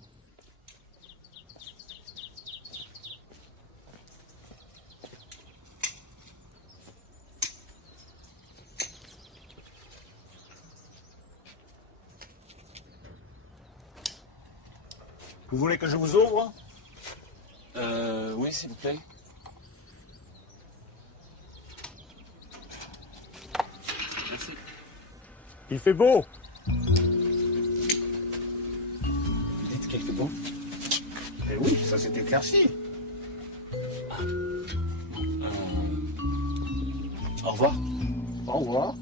Vous voulez que je vous ouvre? Oui, s'il vous plaît. Merci. Il fait beau. Vous dites qu'il fait beau? Eh oui, ça s'est éclairci. Au revoir. Au revoir.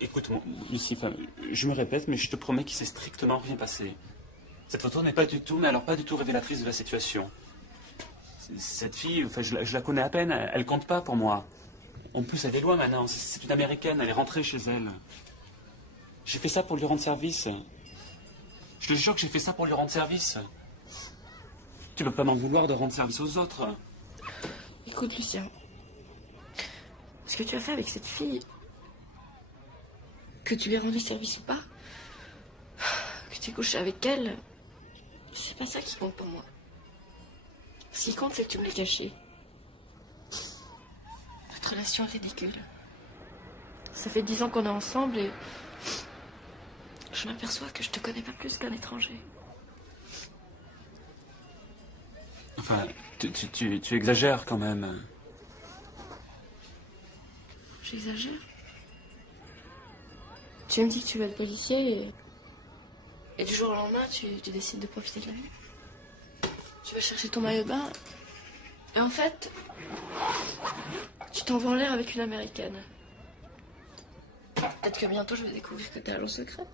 Écoute, Lucie, je me répète, mais je te promets qu'il s'est strictement rien passé. Cette photo n'est pas du tout, mais alors pas du tout révélatrice de la situation. Cette fille, je la connais à peine, elle compte pas pour moi. En plus, elle est loin maintenant, c'est une Américaine, elle est rentrée chez elle. J'ai fait ça pour lui rendre service. Je te jure que j'ai fait ça pour lui rendre service. Tu peux pas m'en vouloir de rendre service aux autres. Écoute, Lucien, ce que tu as fait avec cette fille, que tu lui as rendu service ou pas, que tu es couché avec elle, c'est pas ça qui compte pour moi. Ce qui compte, c'est que tu me l'as caché. Notre relation est ridicule. Ça fait 10 ans qu'on est ensemble et je m'aperçois que je te connais pas plus qu'un étranger. Enfin, tu exagères quand même. J'exagère. Tu me dis que tu veux être policier et du jour au lendemain, tu décides de profiter de la vie. Tu vas chercher ton maillot de bain et en fait, tu t'envoies en l'air avec une Américaine. Peut-être que bientôt, je vais découvrir que t'es agent secret.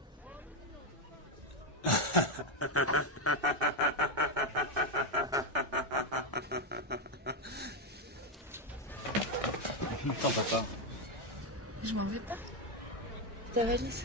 Attends, papa. Je m'en vais pas. Ta valise.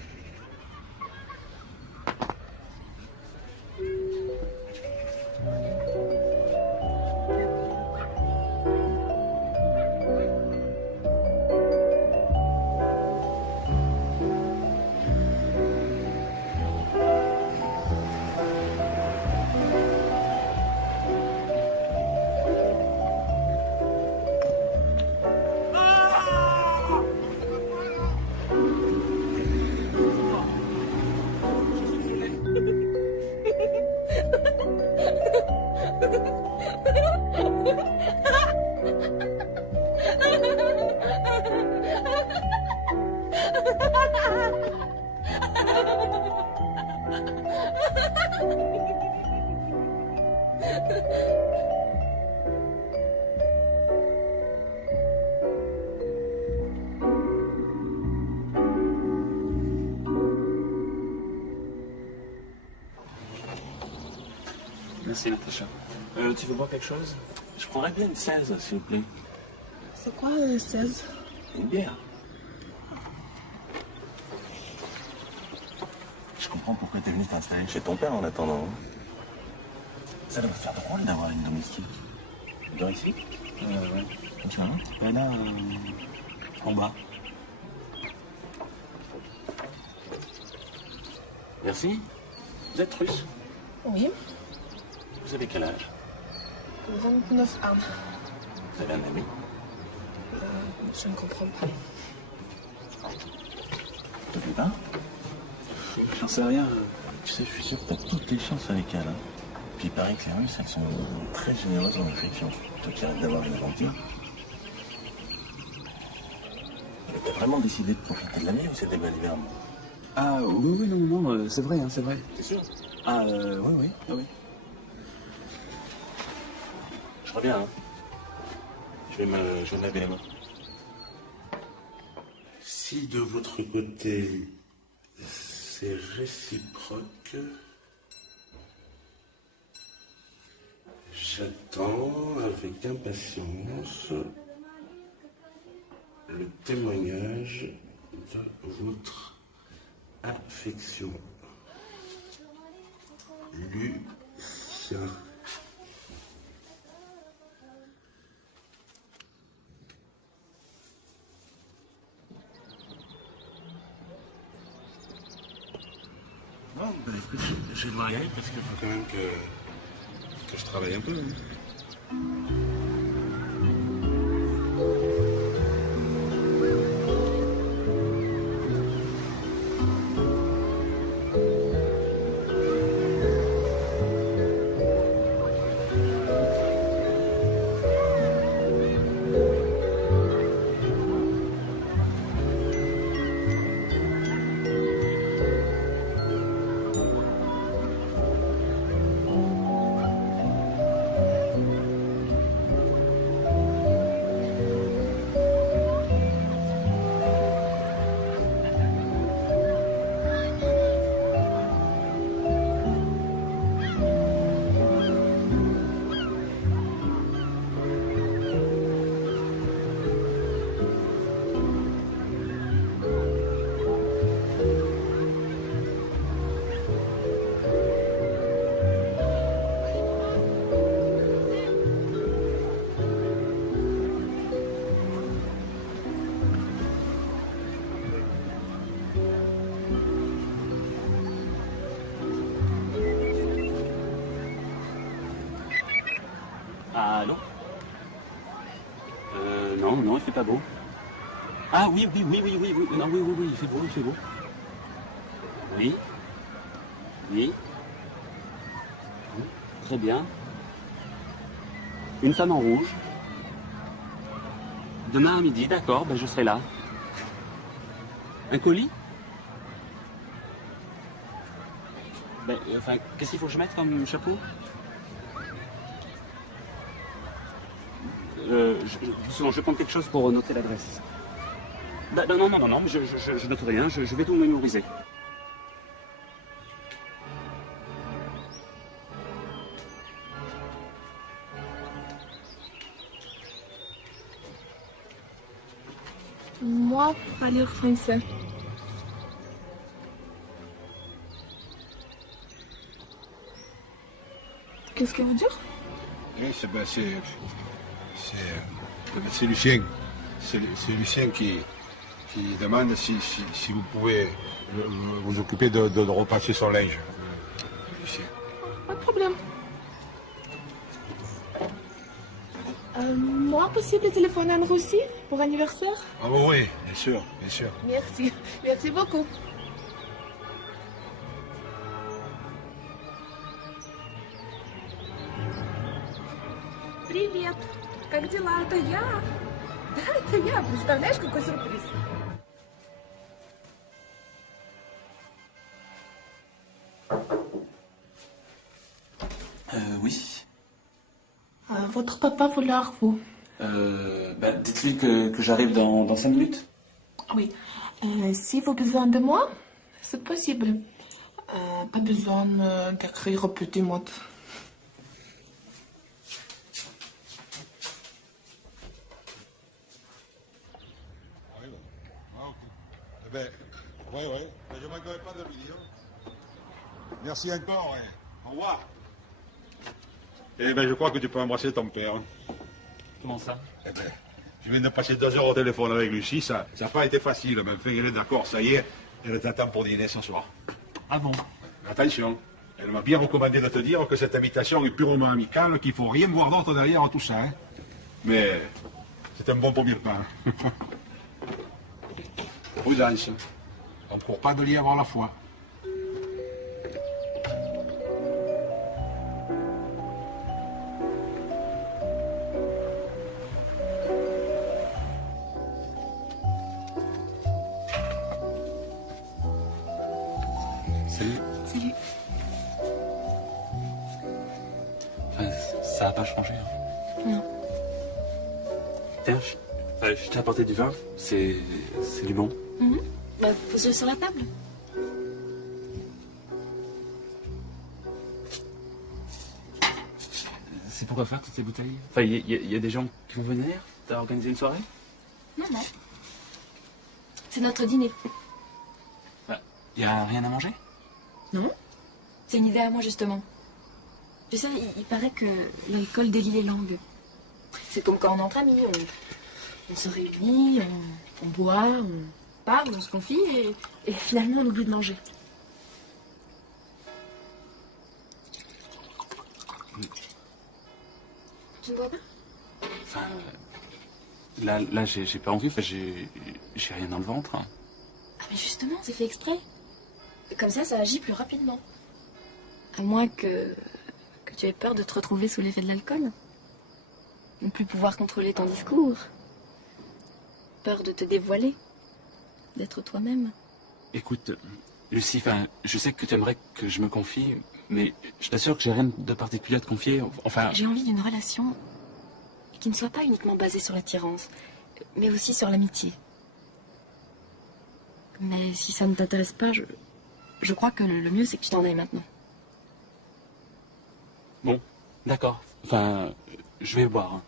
Merci, Natacha. Tu veux boire quelque chose? Je prendrais bien une 16, s'il vous plaît. C'est quoi 16? Une bière. Je comprends pourquoi t'es venu t'installer chez ton père en attendant. Ça doit me faire drôle d'avoir une domestique. Tu dors ici? Ouais. Comme ça, hein? Ben là, en bas. Merci. Vous êtes russe? Oui. Vous avez quel âge? 29 ans. Vous avez un ami? Je ne comprends pas. Te plaît pas? J'en sais rien. Tu sais, je suis sûr que t'as toutes les chances avec elle. Hein. Puis il paraît que les Russes, elles sont très généreuses en affection. Toi qui arrêtes d'avoir une aventure. T'as vraiment décidé de profiter de la vie ou c'est des belles hivernes? Ah, oui, non, c'est vrai, c'est vrai. T'es sûr? Ah, oui. Je reviens, hein. Je vais me laver les mains. Si de votre côté, c'est réciproque, j'attends avec impatience le témoignage de votre affection. Lucien. Bon, bah écoute, je vais devoir y aller parce qu'il faut quand même que je travaille un peu. Hein. fait pas beau. Ah oui, oui, oui, oui, oui, oui. Non, oui, oui, oui, il fait beau, il fait beau. Oui. Oui. Très bien. Une femme en rouge. Demain à midi, d'accord, ben je serai là. Un colis? Ben, enfin, qu'est-ce qu'il faut que je mette comme chapeau? Je vais prendre quelque chose pour noter l'adresse. Ben, non, non, non, non, je note rien, je vais tout mémoriser. Moi, pas lire français. Qu'est-ce que vous dites? Oui, c'est Lucien. C'est Lucien qui demande si vous pouvez vous occuper de repasser son linge. Lucien. Pas de problème. Moi, possible de téléphoner à Russie pour anniversaire? Ah oui, oui, bien sûr, bien sûr. Merci. Merci beaucoup. Привет. Как дела? Это я. Да, это я. Представляешь, какой сюрприз? Oui. Votre papa voulait vous. Dites-lui que j'arrive dans 5 minutes. Oui. Si vous avez besoin de moi, c'est possible. Pas besoin d'écrire petit mot. Oui, je ne manquerai pas de vidéo. Merci encore, ouais. Au revoir. Eh bien, je crois que tu peux embrasser ton père. Comment ça? Eh bien, je viens de passer 2 heures au téléphone avec Lucie, ça n'a pas été facile, mais enfin, elle est d'accord, ça y est, elle t'attend pour dîner ce soir. Ah bon? Attention, elle m'a bien recommandé de te dire que cette invitation est purement amicale, qu'il ne faut rien voir d'autre derrière tout ça. Hein. Mais c'est un bon premier pas. Prudence. On ne court pas de lit avoir la foi. Salut. Salut. Enfin, ça n'a pas changé. Hein. Non. Tiens, je t'ai apporté du vin. C'est du bon. Pose-le sur la table. C'est pourquoi faire toutes ces bouteilles? Enfin, il y a des gens qui vont venir? T'as organisé une soirée? Non, non. C'est notre dîner. Il n'y a rien à manger? Non. C'est une idée à moi, justement. Tu sais, il paraît que l'alcool délie les langues. C'est comme quand on est entre amis. On se réunit, on boit, on parle, on se confie et finalement on oublie de manger. Tu ne bois pas? Enfin, là j'ai pas envie, enfin, j'ai rien dans le ventre. Hein. Ah mais justement, c'est fait exprès. Comme ça agit plus rapidement. À moins que tu aies peur de te retrouver sous l'effet de l'alcool. Ne plus pouvoir contrôler ton discours. Peur de te dévoiler. D'être toi-même. Écoute, Lucie, enfin, je sais que tu aimerais que je me confie, mais je t'assure que j'ai rien de particulier à te confier. Enfin... J'ai envie d'une relation qui ne soit pas uniquement basée sur l'attirance, mais aussi sur l'amitié. Mais si ça ne t'intéresse pas, je crois que le mieux c'est que tu t'en ailles maintenant. Bon, d'accord. Enfin, je vais boire. Hein.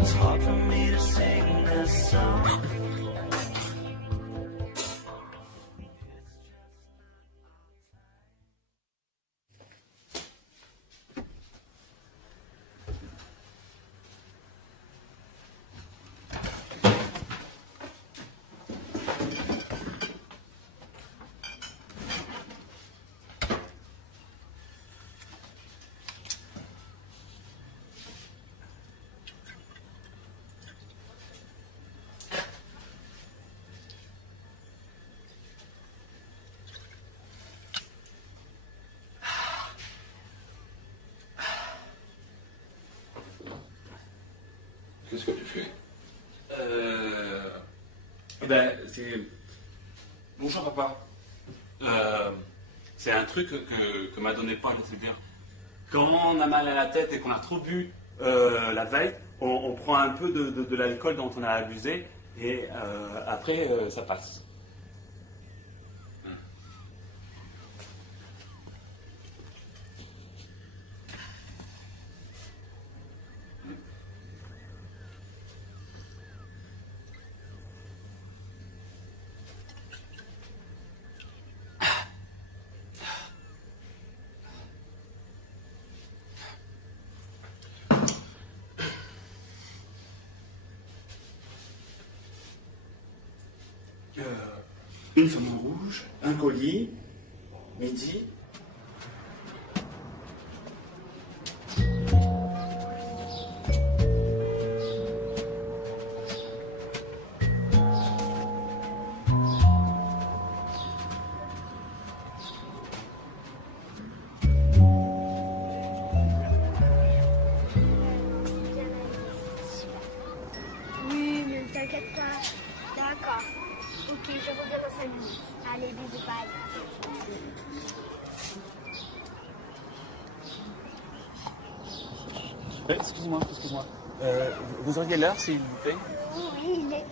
It's hard for me to sing this song. Qu'est-ce que tu fais? C'est... Bonjour papa. C'est un truc que m'a donné Paul, c'est-à-dire quand on a mal à la tête et qu'on a trop bu la veille, on prend un peu de l'alcool dont on a abusé et après ça passe. Une femme en rouge, un collier, midi. Oui, ne t'inquiète pas. D'accord. Ok, je reviens dans 5 minutes. Allez, bisous, bye. Excuse-moi. Vous auriez l'heure, s'il vous plaît? Oui, il est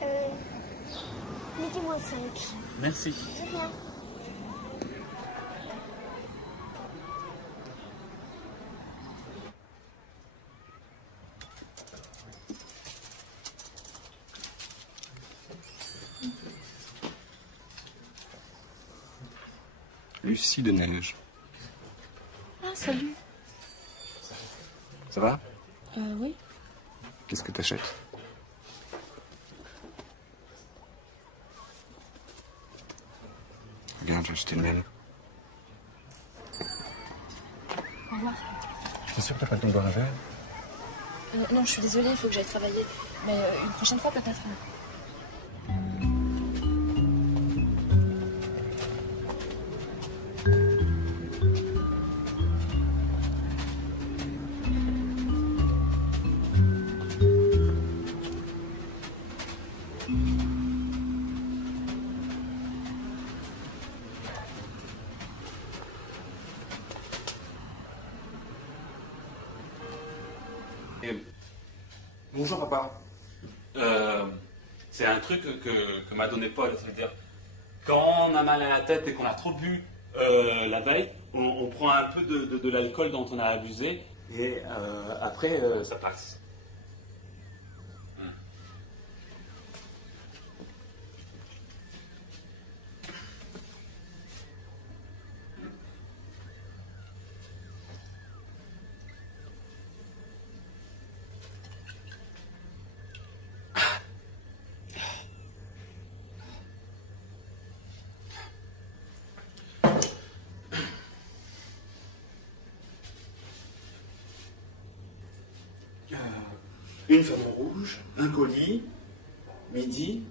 midi moins 5. Merci. C'est bien. Lucie de Neige. Ah, salut. Ça va? Oui. Qu'est-ce que t'achètes? Regarde, j'ai acheté le même. Au revoir. T'es sûr que t'as pas le temps de boire un verre? Non, je suis désolée, il faut que j'aille travailler. Mais une prochaine fois, peut-être. Bonjour papa. C'est un truc que m'a donné Paul, c'est-à-dire quand on a mal à la tête et qu'on a trop bu la veille, on prend un peu de l'alcool dont on a abusé et après ça passe. Une femme en rouge, un collier, midi.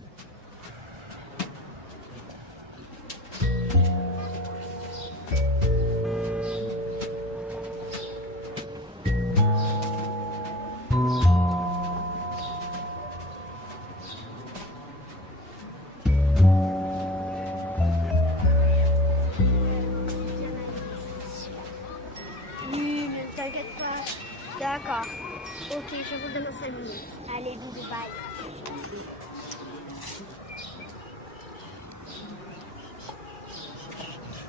Oui, ne t'inquiète pas. D'accord. Ok, je reviens dans 5 minutes. Allez, bisous, bye.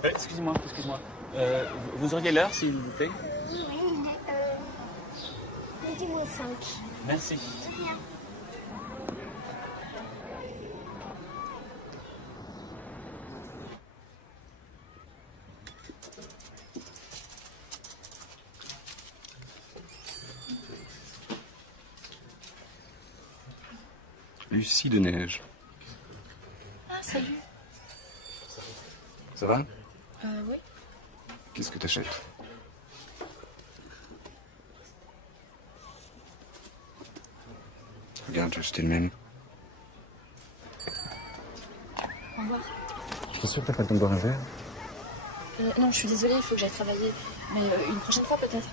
Excuse-moi. Vous auriez l'heure, s'il vous plaît? Oui, il est midi moins 5. Merci. C'est bien. Lucie de Neige. Ah, salut. Ça va? Oui. Qu'est-ce que t'achètes? Regarde, j'ai acheté le même. Au revoir. T'es sûr que t'as pas le temps de boire un verre? Non, je suis désolée, il faut que j'aille travailler. Mais une prochaine fois, peut-être.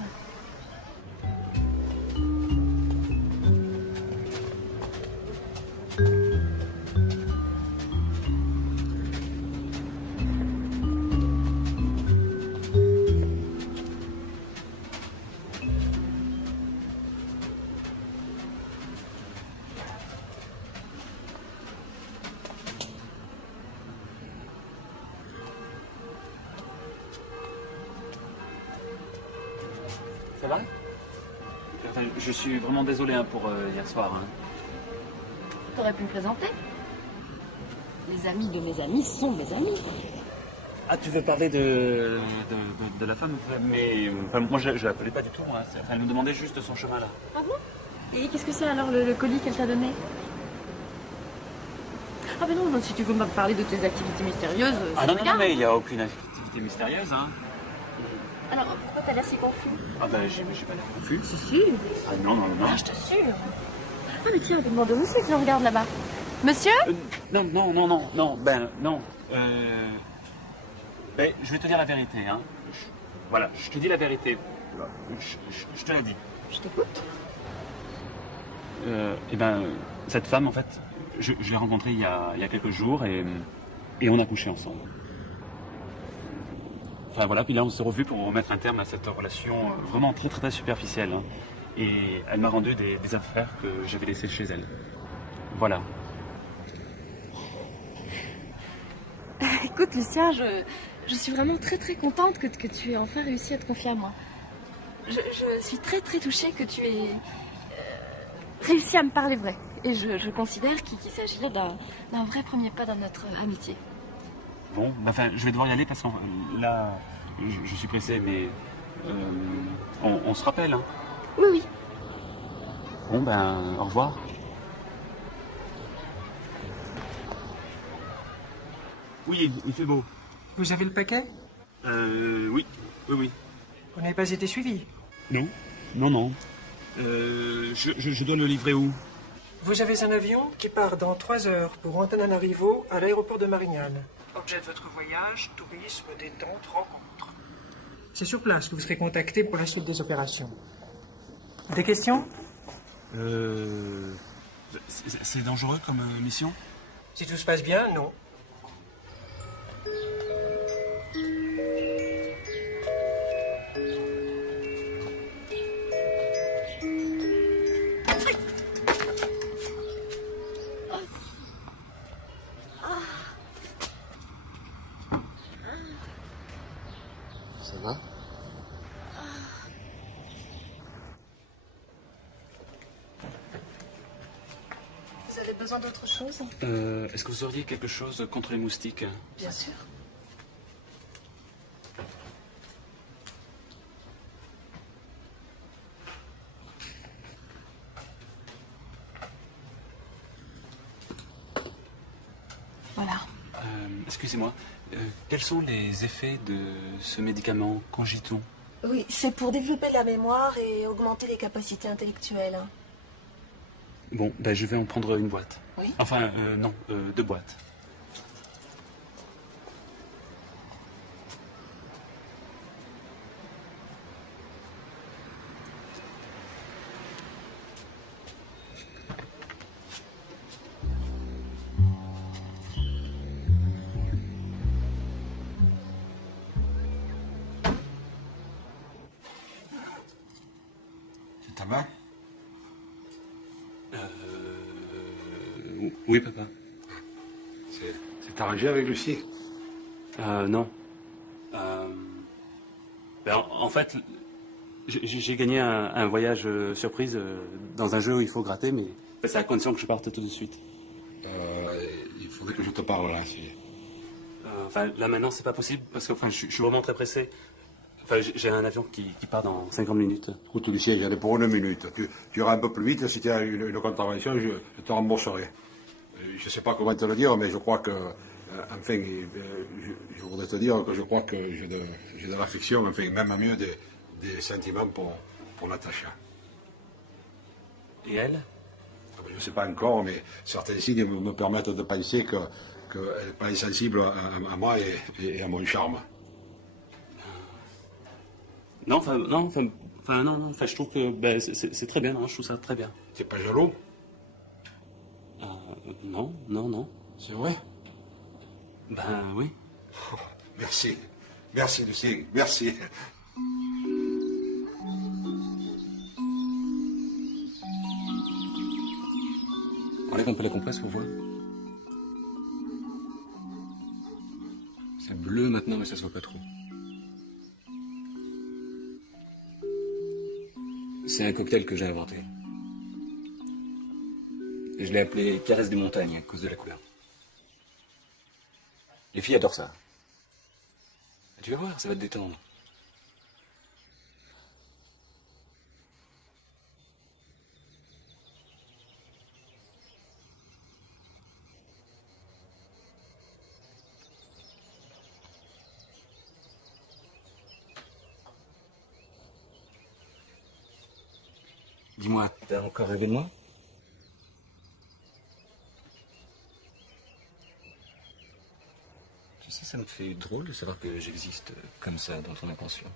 Ça va? Enfin, je suis vraiment désolé hein, pour hier soir. Hein. T'aurais pu me présenter. Les amis de mes amis sont mes amis. Ah, tu veux parler de la femme? Mais enfin, moi, je ne l'appelais pas du tout. Hein. Enfin, elle nous demandait juste son chemin là. Ah bon? Et qu'est-ce que c'est alors le colis qu'elle t'a donné? Ah ben non, non, si tu veux me parler de tes activités mystérieuses... Ah non, non, mais il n'y a aucune activité mystérieuse. Hein. Alors, pourquoi t'as l'air si confus? Ah ben, j'ai pas l'air confus. Si, si. Ah non, non, non. Ah, je t'assure. Ah mais tiens, on peut demander au monsieur qui nous regarde là-bas. Monsieur? Non, non, non, non, non, ben, non. Ben, je vais te dire la vérité, hein. Voilà, je te dis la vérité. Je te l'ai dit. Je t'écoute. Eh ben, cette femme, en fait, je l'ai rencontrée il y a quelques jours et on a couché ensemble. Enfin voilà, puis là on s'est revus pour remettre un terme à cette relation vraiment très très très superficielle. Hein. Et elle m'a rendu des affaires que j'avais laissées chez elle. Voilà. Écoute Lucien, je suis vraiment très très contente que tu aies enfin réussi à te confier à moi. Je suis très très touchée que tu aies réussi à me parler vrai. Et je considère qu'il s'agirait d'un vrai premier pas dans notre amitié. Bon, bah, enfin, je vais devoir y aller parce que là, je suis pressé, mais on se rappelle. Hein. Oui, oui. Bon, ben, au revoir. Oui, il fait beau. Vous avez le paquet? Oui, oui, oui. Vous n'avez pas été suivi? Non, non, non. Je dois le livrer où? Vous avez un avion qui part dans 3 heures pour Antananarivo à l'aéroport de Marignane. Objet de votre voyage, tourisme, détente, rencontre. C'est sur place que vous serez contacté pour la suite des opérations. Des questions? C'est dangereux comme mission? Si tout se passe bien, non. Ça va? Vous avez besoin d'autre chose? Est-ce que vous auriez quelque chose contre les moustiques? Bien sûr. Voilà. Excusez-moi, quels sont les effets de ce médicament Congiton? Oui, c'est pour développer la mémoire et augmenter les capacités intellectuelles. Bon, ben je vais en prendre une boîte. Oui. Enfin, non, 2 boîtes. C'est ta main? Oui, papa. C'est arrangé avec Lucie? Non. Ben, en fait, j'ai gagné un voyage surprise dans un jeu où il faut gratter, mais c'est à condition que je parte tout de suite. Il faudrait que je te parle là. Enfin, là maintenant, c'est pas possible parce que enfin, je suis vraiment très pressé. Enfin, j'ai un avion qui part dans 50 minutes. Écoute, Lucien, j'en ai pour 1 minute. Tu iras un peu plus vite. Si tu as une contravention, je te rembourserai. Je ne sais pas comment te le dire, mais je crois que... enfin, je voudrais te dire que je crois que j'ai de l'affection, enfin, même mieux des sentiments pour Natacha. Et elle? Je ne sais pas encore, mais certains signes me permettent de penser qu'elle n'est pas insensible à moi et à mon charme. Non, non, je trouve que ben, c'est très bien, hein, je trouve ça très bien. T'es pas jaloux? Non, non, non. C'est vrai? Ben oui. Oh, merci. Merci, Lucien, merci. Enlève un peu la compresse pour voir. C'est bleu maintenant, mais ça se voit pas trop. C'est un cocktail que j'ai inventé. Et je l'ai appelé Caresse des montagnes à cause de la couleur. Les filles adorent ça. Tu vas voir, ça va te détendre. Dis-moi, t'as encore rêvé de moi? Tu sais, ça me fait drôle de savoir que j'existe comme ça dans ton inconscient.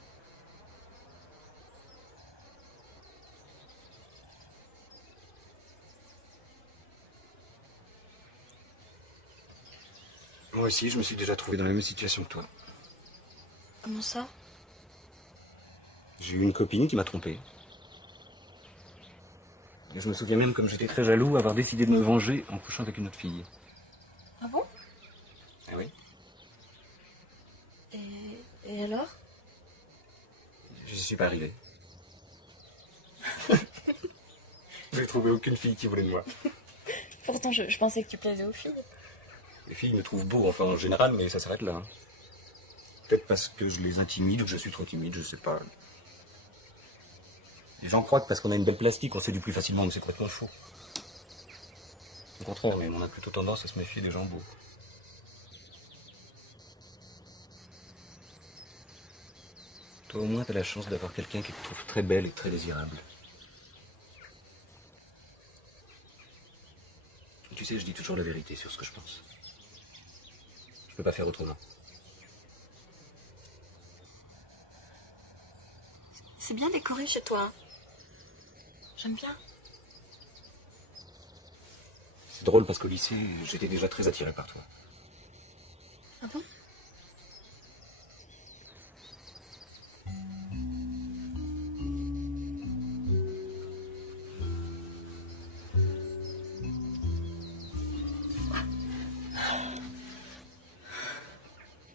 Moi aussi, je me suis déjà trouvé dans la même situation que toi. Comment ça? J'ai eu une copine qui m'a trompé. Et je me souviens même comme j'étais très jaloux avoir décidé de me venger en couchant avec une autre fille. Ah bon? Ah oui? Et alors? Je suis pas arrivé. J'ai trouvé aucune fille qui voulait de moi. Pourtant, je pensais que tu plaisais aux filles. Les filles me trouvent beau, enfin en général, mais ça s'arrête là. Hein. Peut-être parce que je les intimide ou que je suis trop timide, je sais pas. Les gens croient que parce qu'on a une belle plastique, on séduit plus facilement, mais c'est complètement faux. Au contraire, même, on a plutôt tendance à se méfier des gens beaux. Toi, au moins, t'as la chance d'avoir quelqu'un qui te trouve très belle et très désirable. Tu sais, je dis toujours la vérité sur ce que je pense. Je peux pas faire autrement. C'est bien décoré chez toi. J'aime bien. C'est drôle parce qu'au lycée, j'étais déjà très attiré par toi. Ah bon?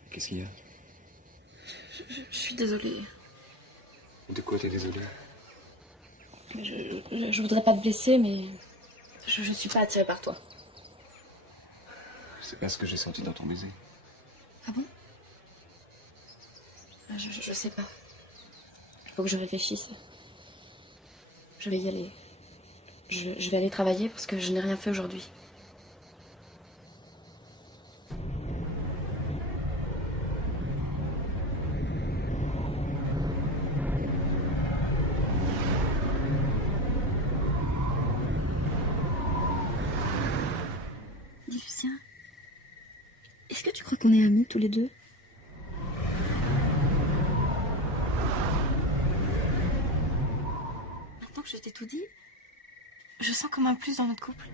Qu'est-ce qu'il y a? Je suis désolée. De quoi t'es désolé? Je voudrais pas te blesser, mais je suis pas attirée par toi. C'est pas ce que j'ai senti dans ton baiser. Ah bon? Je sais pas. Il faut que je réfléchisse. Je vais y aller. Je vais aller travailler parce que je n'ai rien fait aujourd'hui. Dis, Lucien, est-ce que tu crois qu'on est amis tous les deux? Maintenant que je t'ai tout dit, je sens comme un plus dans notre couple.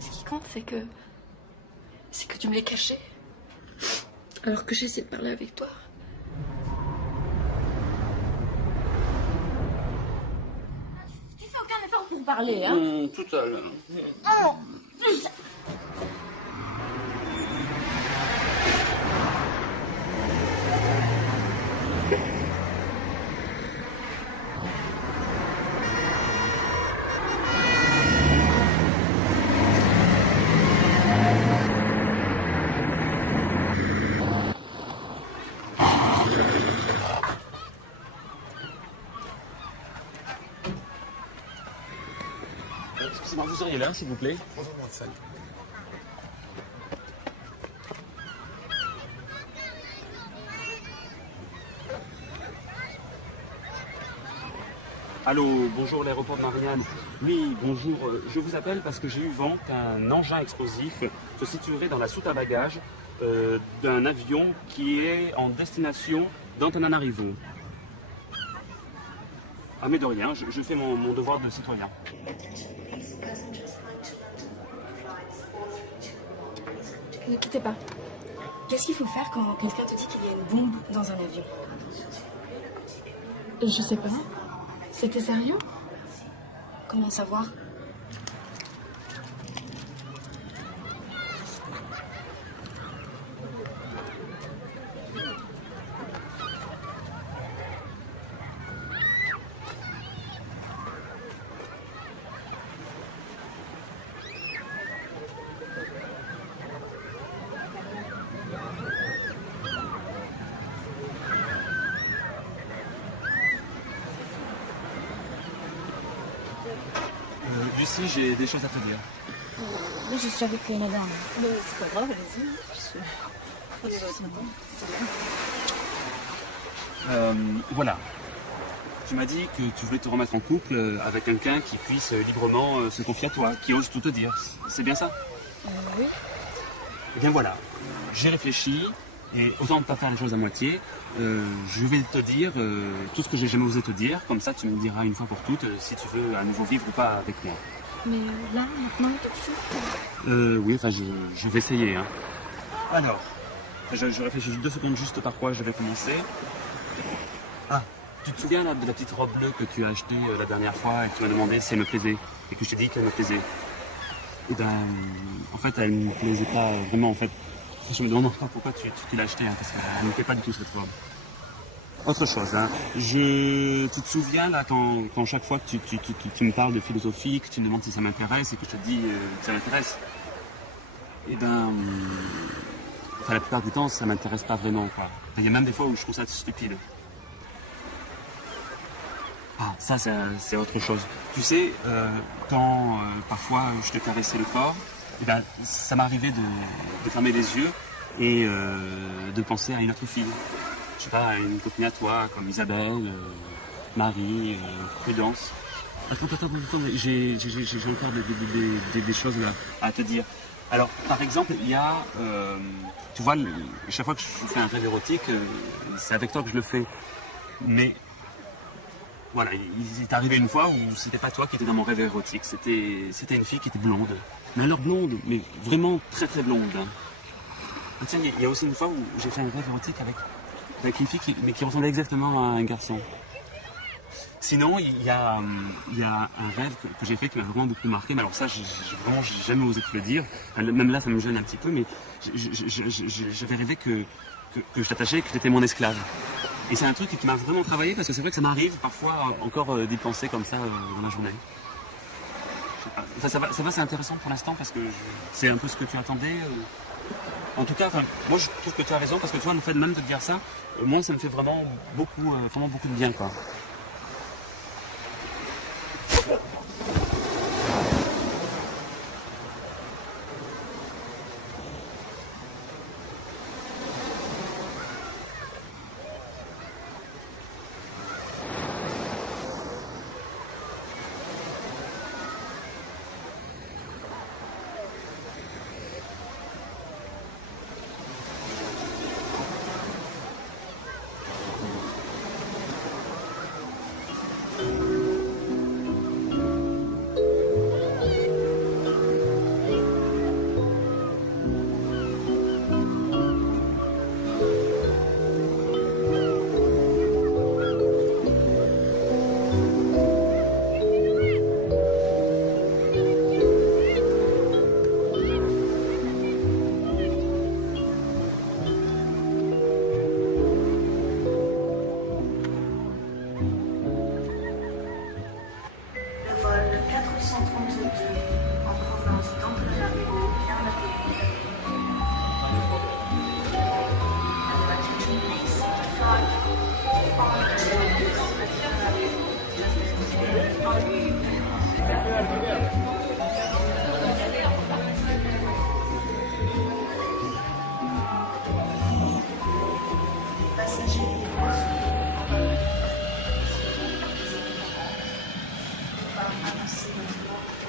Ce qui compte, c'est que tu me l'as caché. Alors que j'essaie de parler avec toi. Tu fais aucun effort pour parler, hein? Tout à l'heure. Oh, Excusez-moi, vous seriez là, s'il vous plaît? Allô, bonjour l'aéroport de Marianne. Oui, bonjour, je vous appelle parce que j'ai eu vent qu'un engin explosif se situerait dans la soute à bagages d'un avion qui est en destination d'Antananarivo. Ah mais de rien, je fais mon devoir de citoyen. ne quittez pas. Qu'est-ce qu'il faut faire quand quelqu'un te dit qu'il y a une bombe dans un avion? Je sais pas. C'était sérieux? Comment savoir? aussi, j'ai des choses à te dire. Oui, je suis avec madame. Mais c'est pas grave, allez-y. Prenez votre temps. Voilà. Tu m'as dit que tu voulais te remettre en couple avec quelqu'un qui puisse librement se confier à toi, qui ose tout te dire. C'est bien ça? Oui. Eh bien voilà, j'ai réfléchi et autant ne pas faire les choses à moitié, je vais te dire tout ce que j'ai jamais osé te dire, comme ça tu me diras une fois pour toutes si tu veux à nouveau vivre ou pas avec moi. Mais là, maintenant, tout de suite? Oui, enfin je vais essayer. Hein. Alors, je réfléchis 2 secondes juste par quoi je vais commencer. Ah, tu te souviens là, de la petite robe bleue que tu as achetée la dernière fois et que tu m'as demandé si elle me plaisait et que je t'ai dit qu'elle me plaisait? Eh ben, en fait, elle ne me plaisait pas vraiment, en fait. Je me demande pas pourquoi tu l'as achetée, hein, parce qu'elle ne me plaît pas du tout, cette robe. Autre chose, hein. Tu te souviens, là, quand chaque fois que tu me parles de philosophie, que tu me demandes si ça m'intéresse et que je te dis que ça m'intéresse, eh ben, enfin, la plupart du temps, ça m'intéresse pas vraiment, quoi. Il y a même des fois où je trouve ça stupide. Ah, ça, c'est autre chose. Tu sais, quand parfois je te caressais le corps, eh ben, ça m'arrivait de fermer les yeux et de penser à une autre fille. Je sais pas, à une copine à toi, comme Isabelle, Marie, Prudence. Attends, j'ai encore des choses là, à te dire. Alors, par exemple, il y a, tu vois, chaque fois que je fais un rêve érotique, c'est avec toi que je le fais. Mais voilà, il est arrivé une fois où c'était pas toi qui étais dans mon rêve érotique, c'était une fille qui était blonde. Mais alors blonde, mais vraiment très très blonde. Hein. Et tiens, il y a aussi une fois où j'ai fait un rêve érotique avec une fille qui ressemblait exactement à un garçon. Sinon, il y a un rêve que j'ai fait qui m'a vraiment beaucoup marqué, mais alors ça, j'ai jamais osé te le dire. Même là, ça me gêne un petit peu, mais j'avais rêvé que je t'attachais, que tu étais mon esclave. Et c'est un truc qui m'a vraiment travaillé parce que c'est vrai que ça m'arrive parfois encore d'y penser comme ça dans la journée. Enfin, ça va, c'est intéressant pour l'instant parce que c'est un peu ce que tu attendais. En tout cas, moi je trouve que tu as raison parce que toi, le fait même de te dire ça, moi ça me fait vraiment beaucoup de bien, quoi.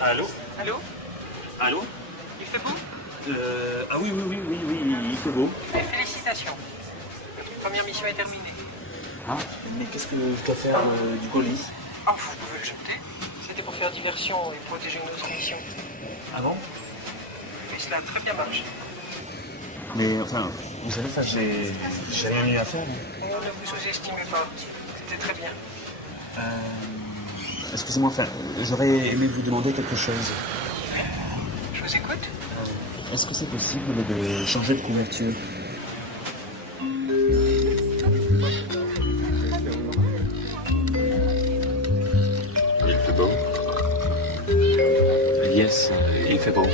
Allô? Allô? Allô? Il fait beau? Ah oui, il fait beau. Félicitations. Votre première mission est terminée. Ah, mais qu'est-ce que je dois faire du colis? Ah, vous pouvez le jeter. C'était pour faire diversion et protéger une autre mission. Ah bon? Et cela a très bien marché. Mais enfin, vous savez, ça, j'ai rien eu à faire. Ne vous sous-estimez pas. C'était très bien. Excusez-moi, enfin, j'aurais aimé vous demander quelque chose. Je vous écoute. Est-ce que c'est possible de changer de couverture? Il fait beau. Yes, il fait beau.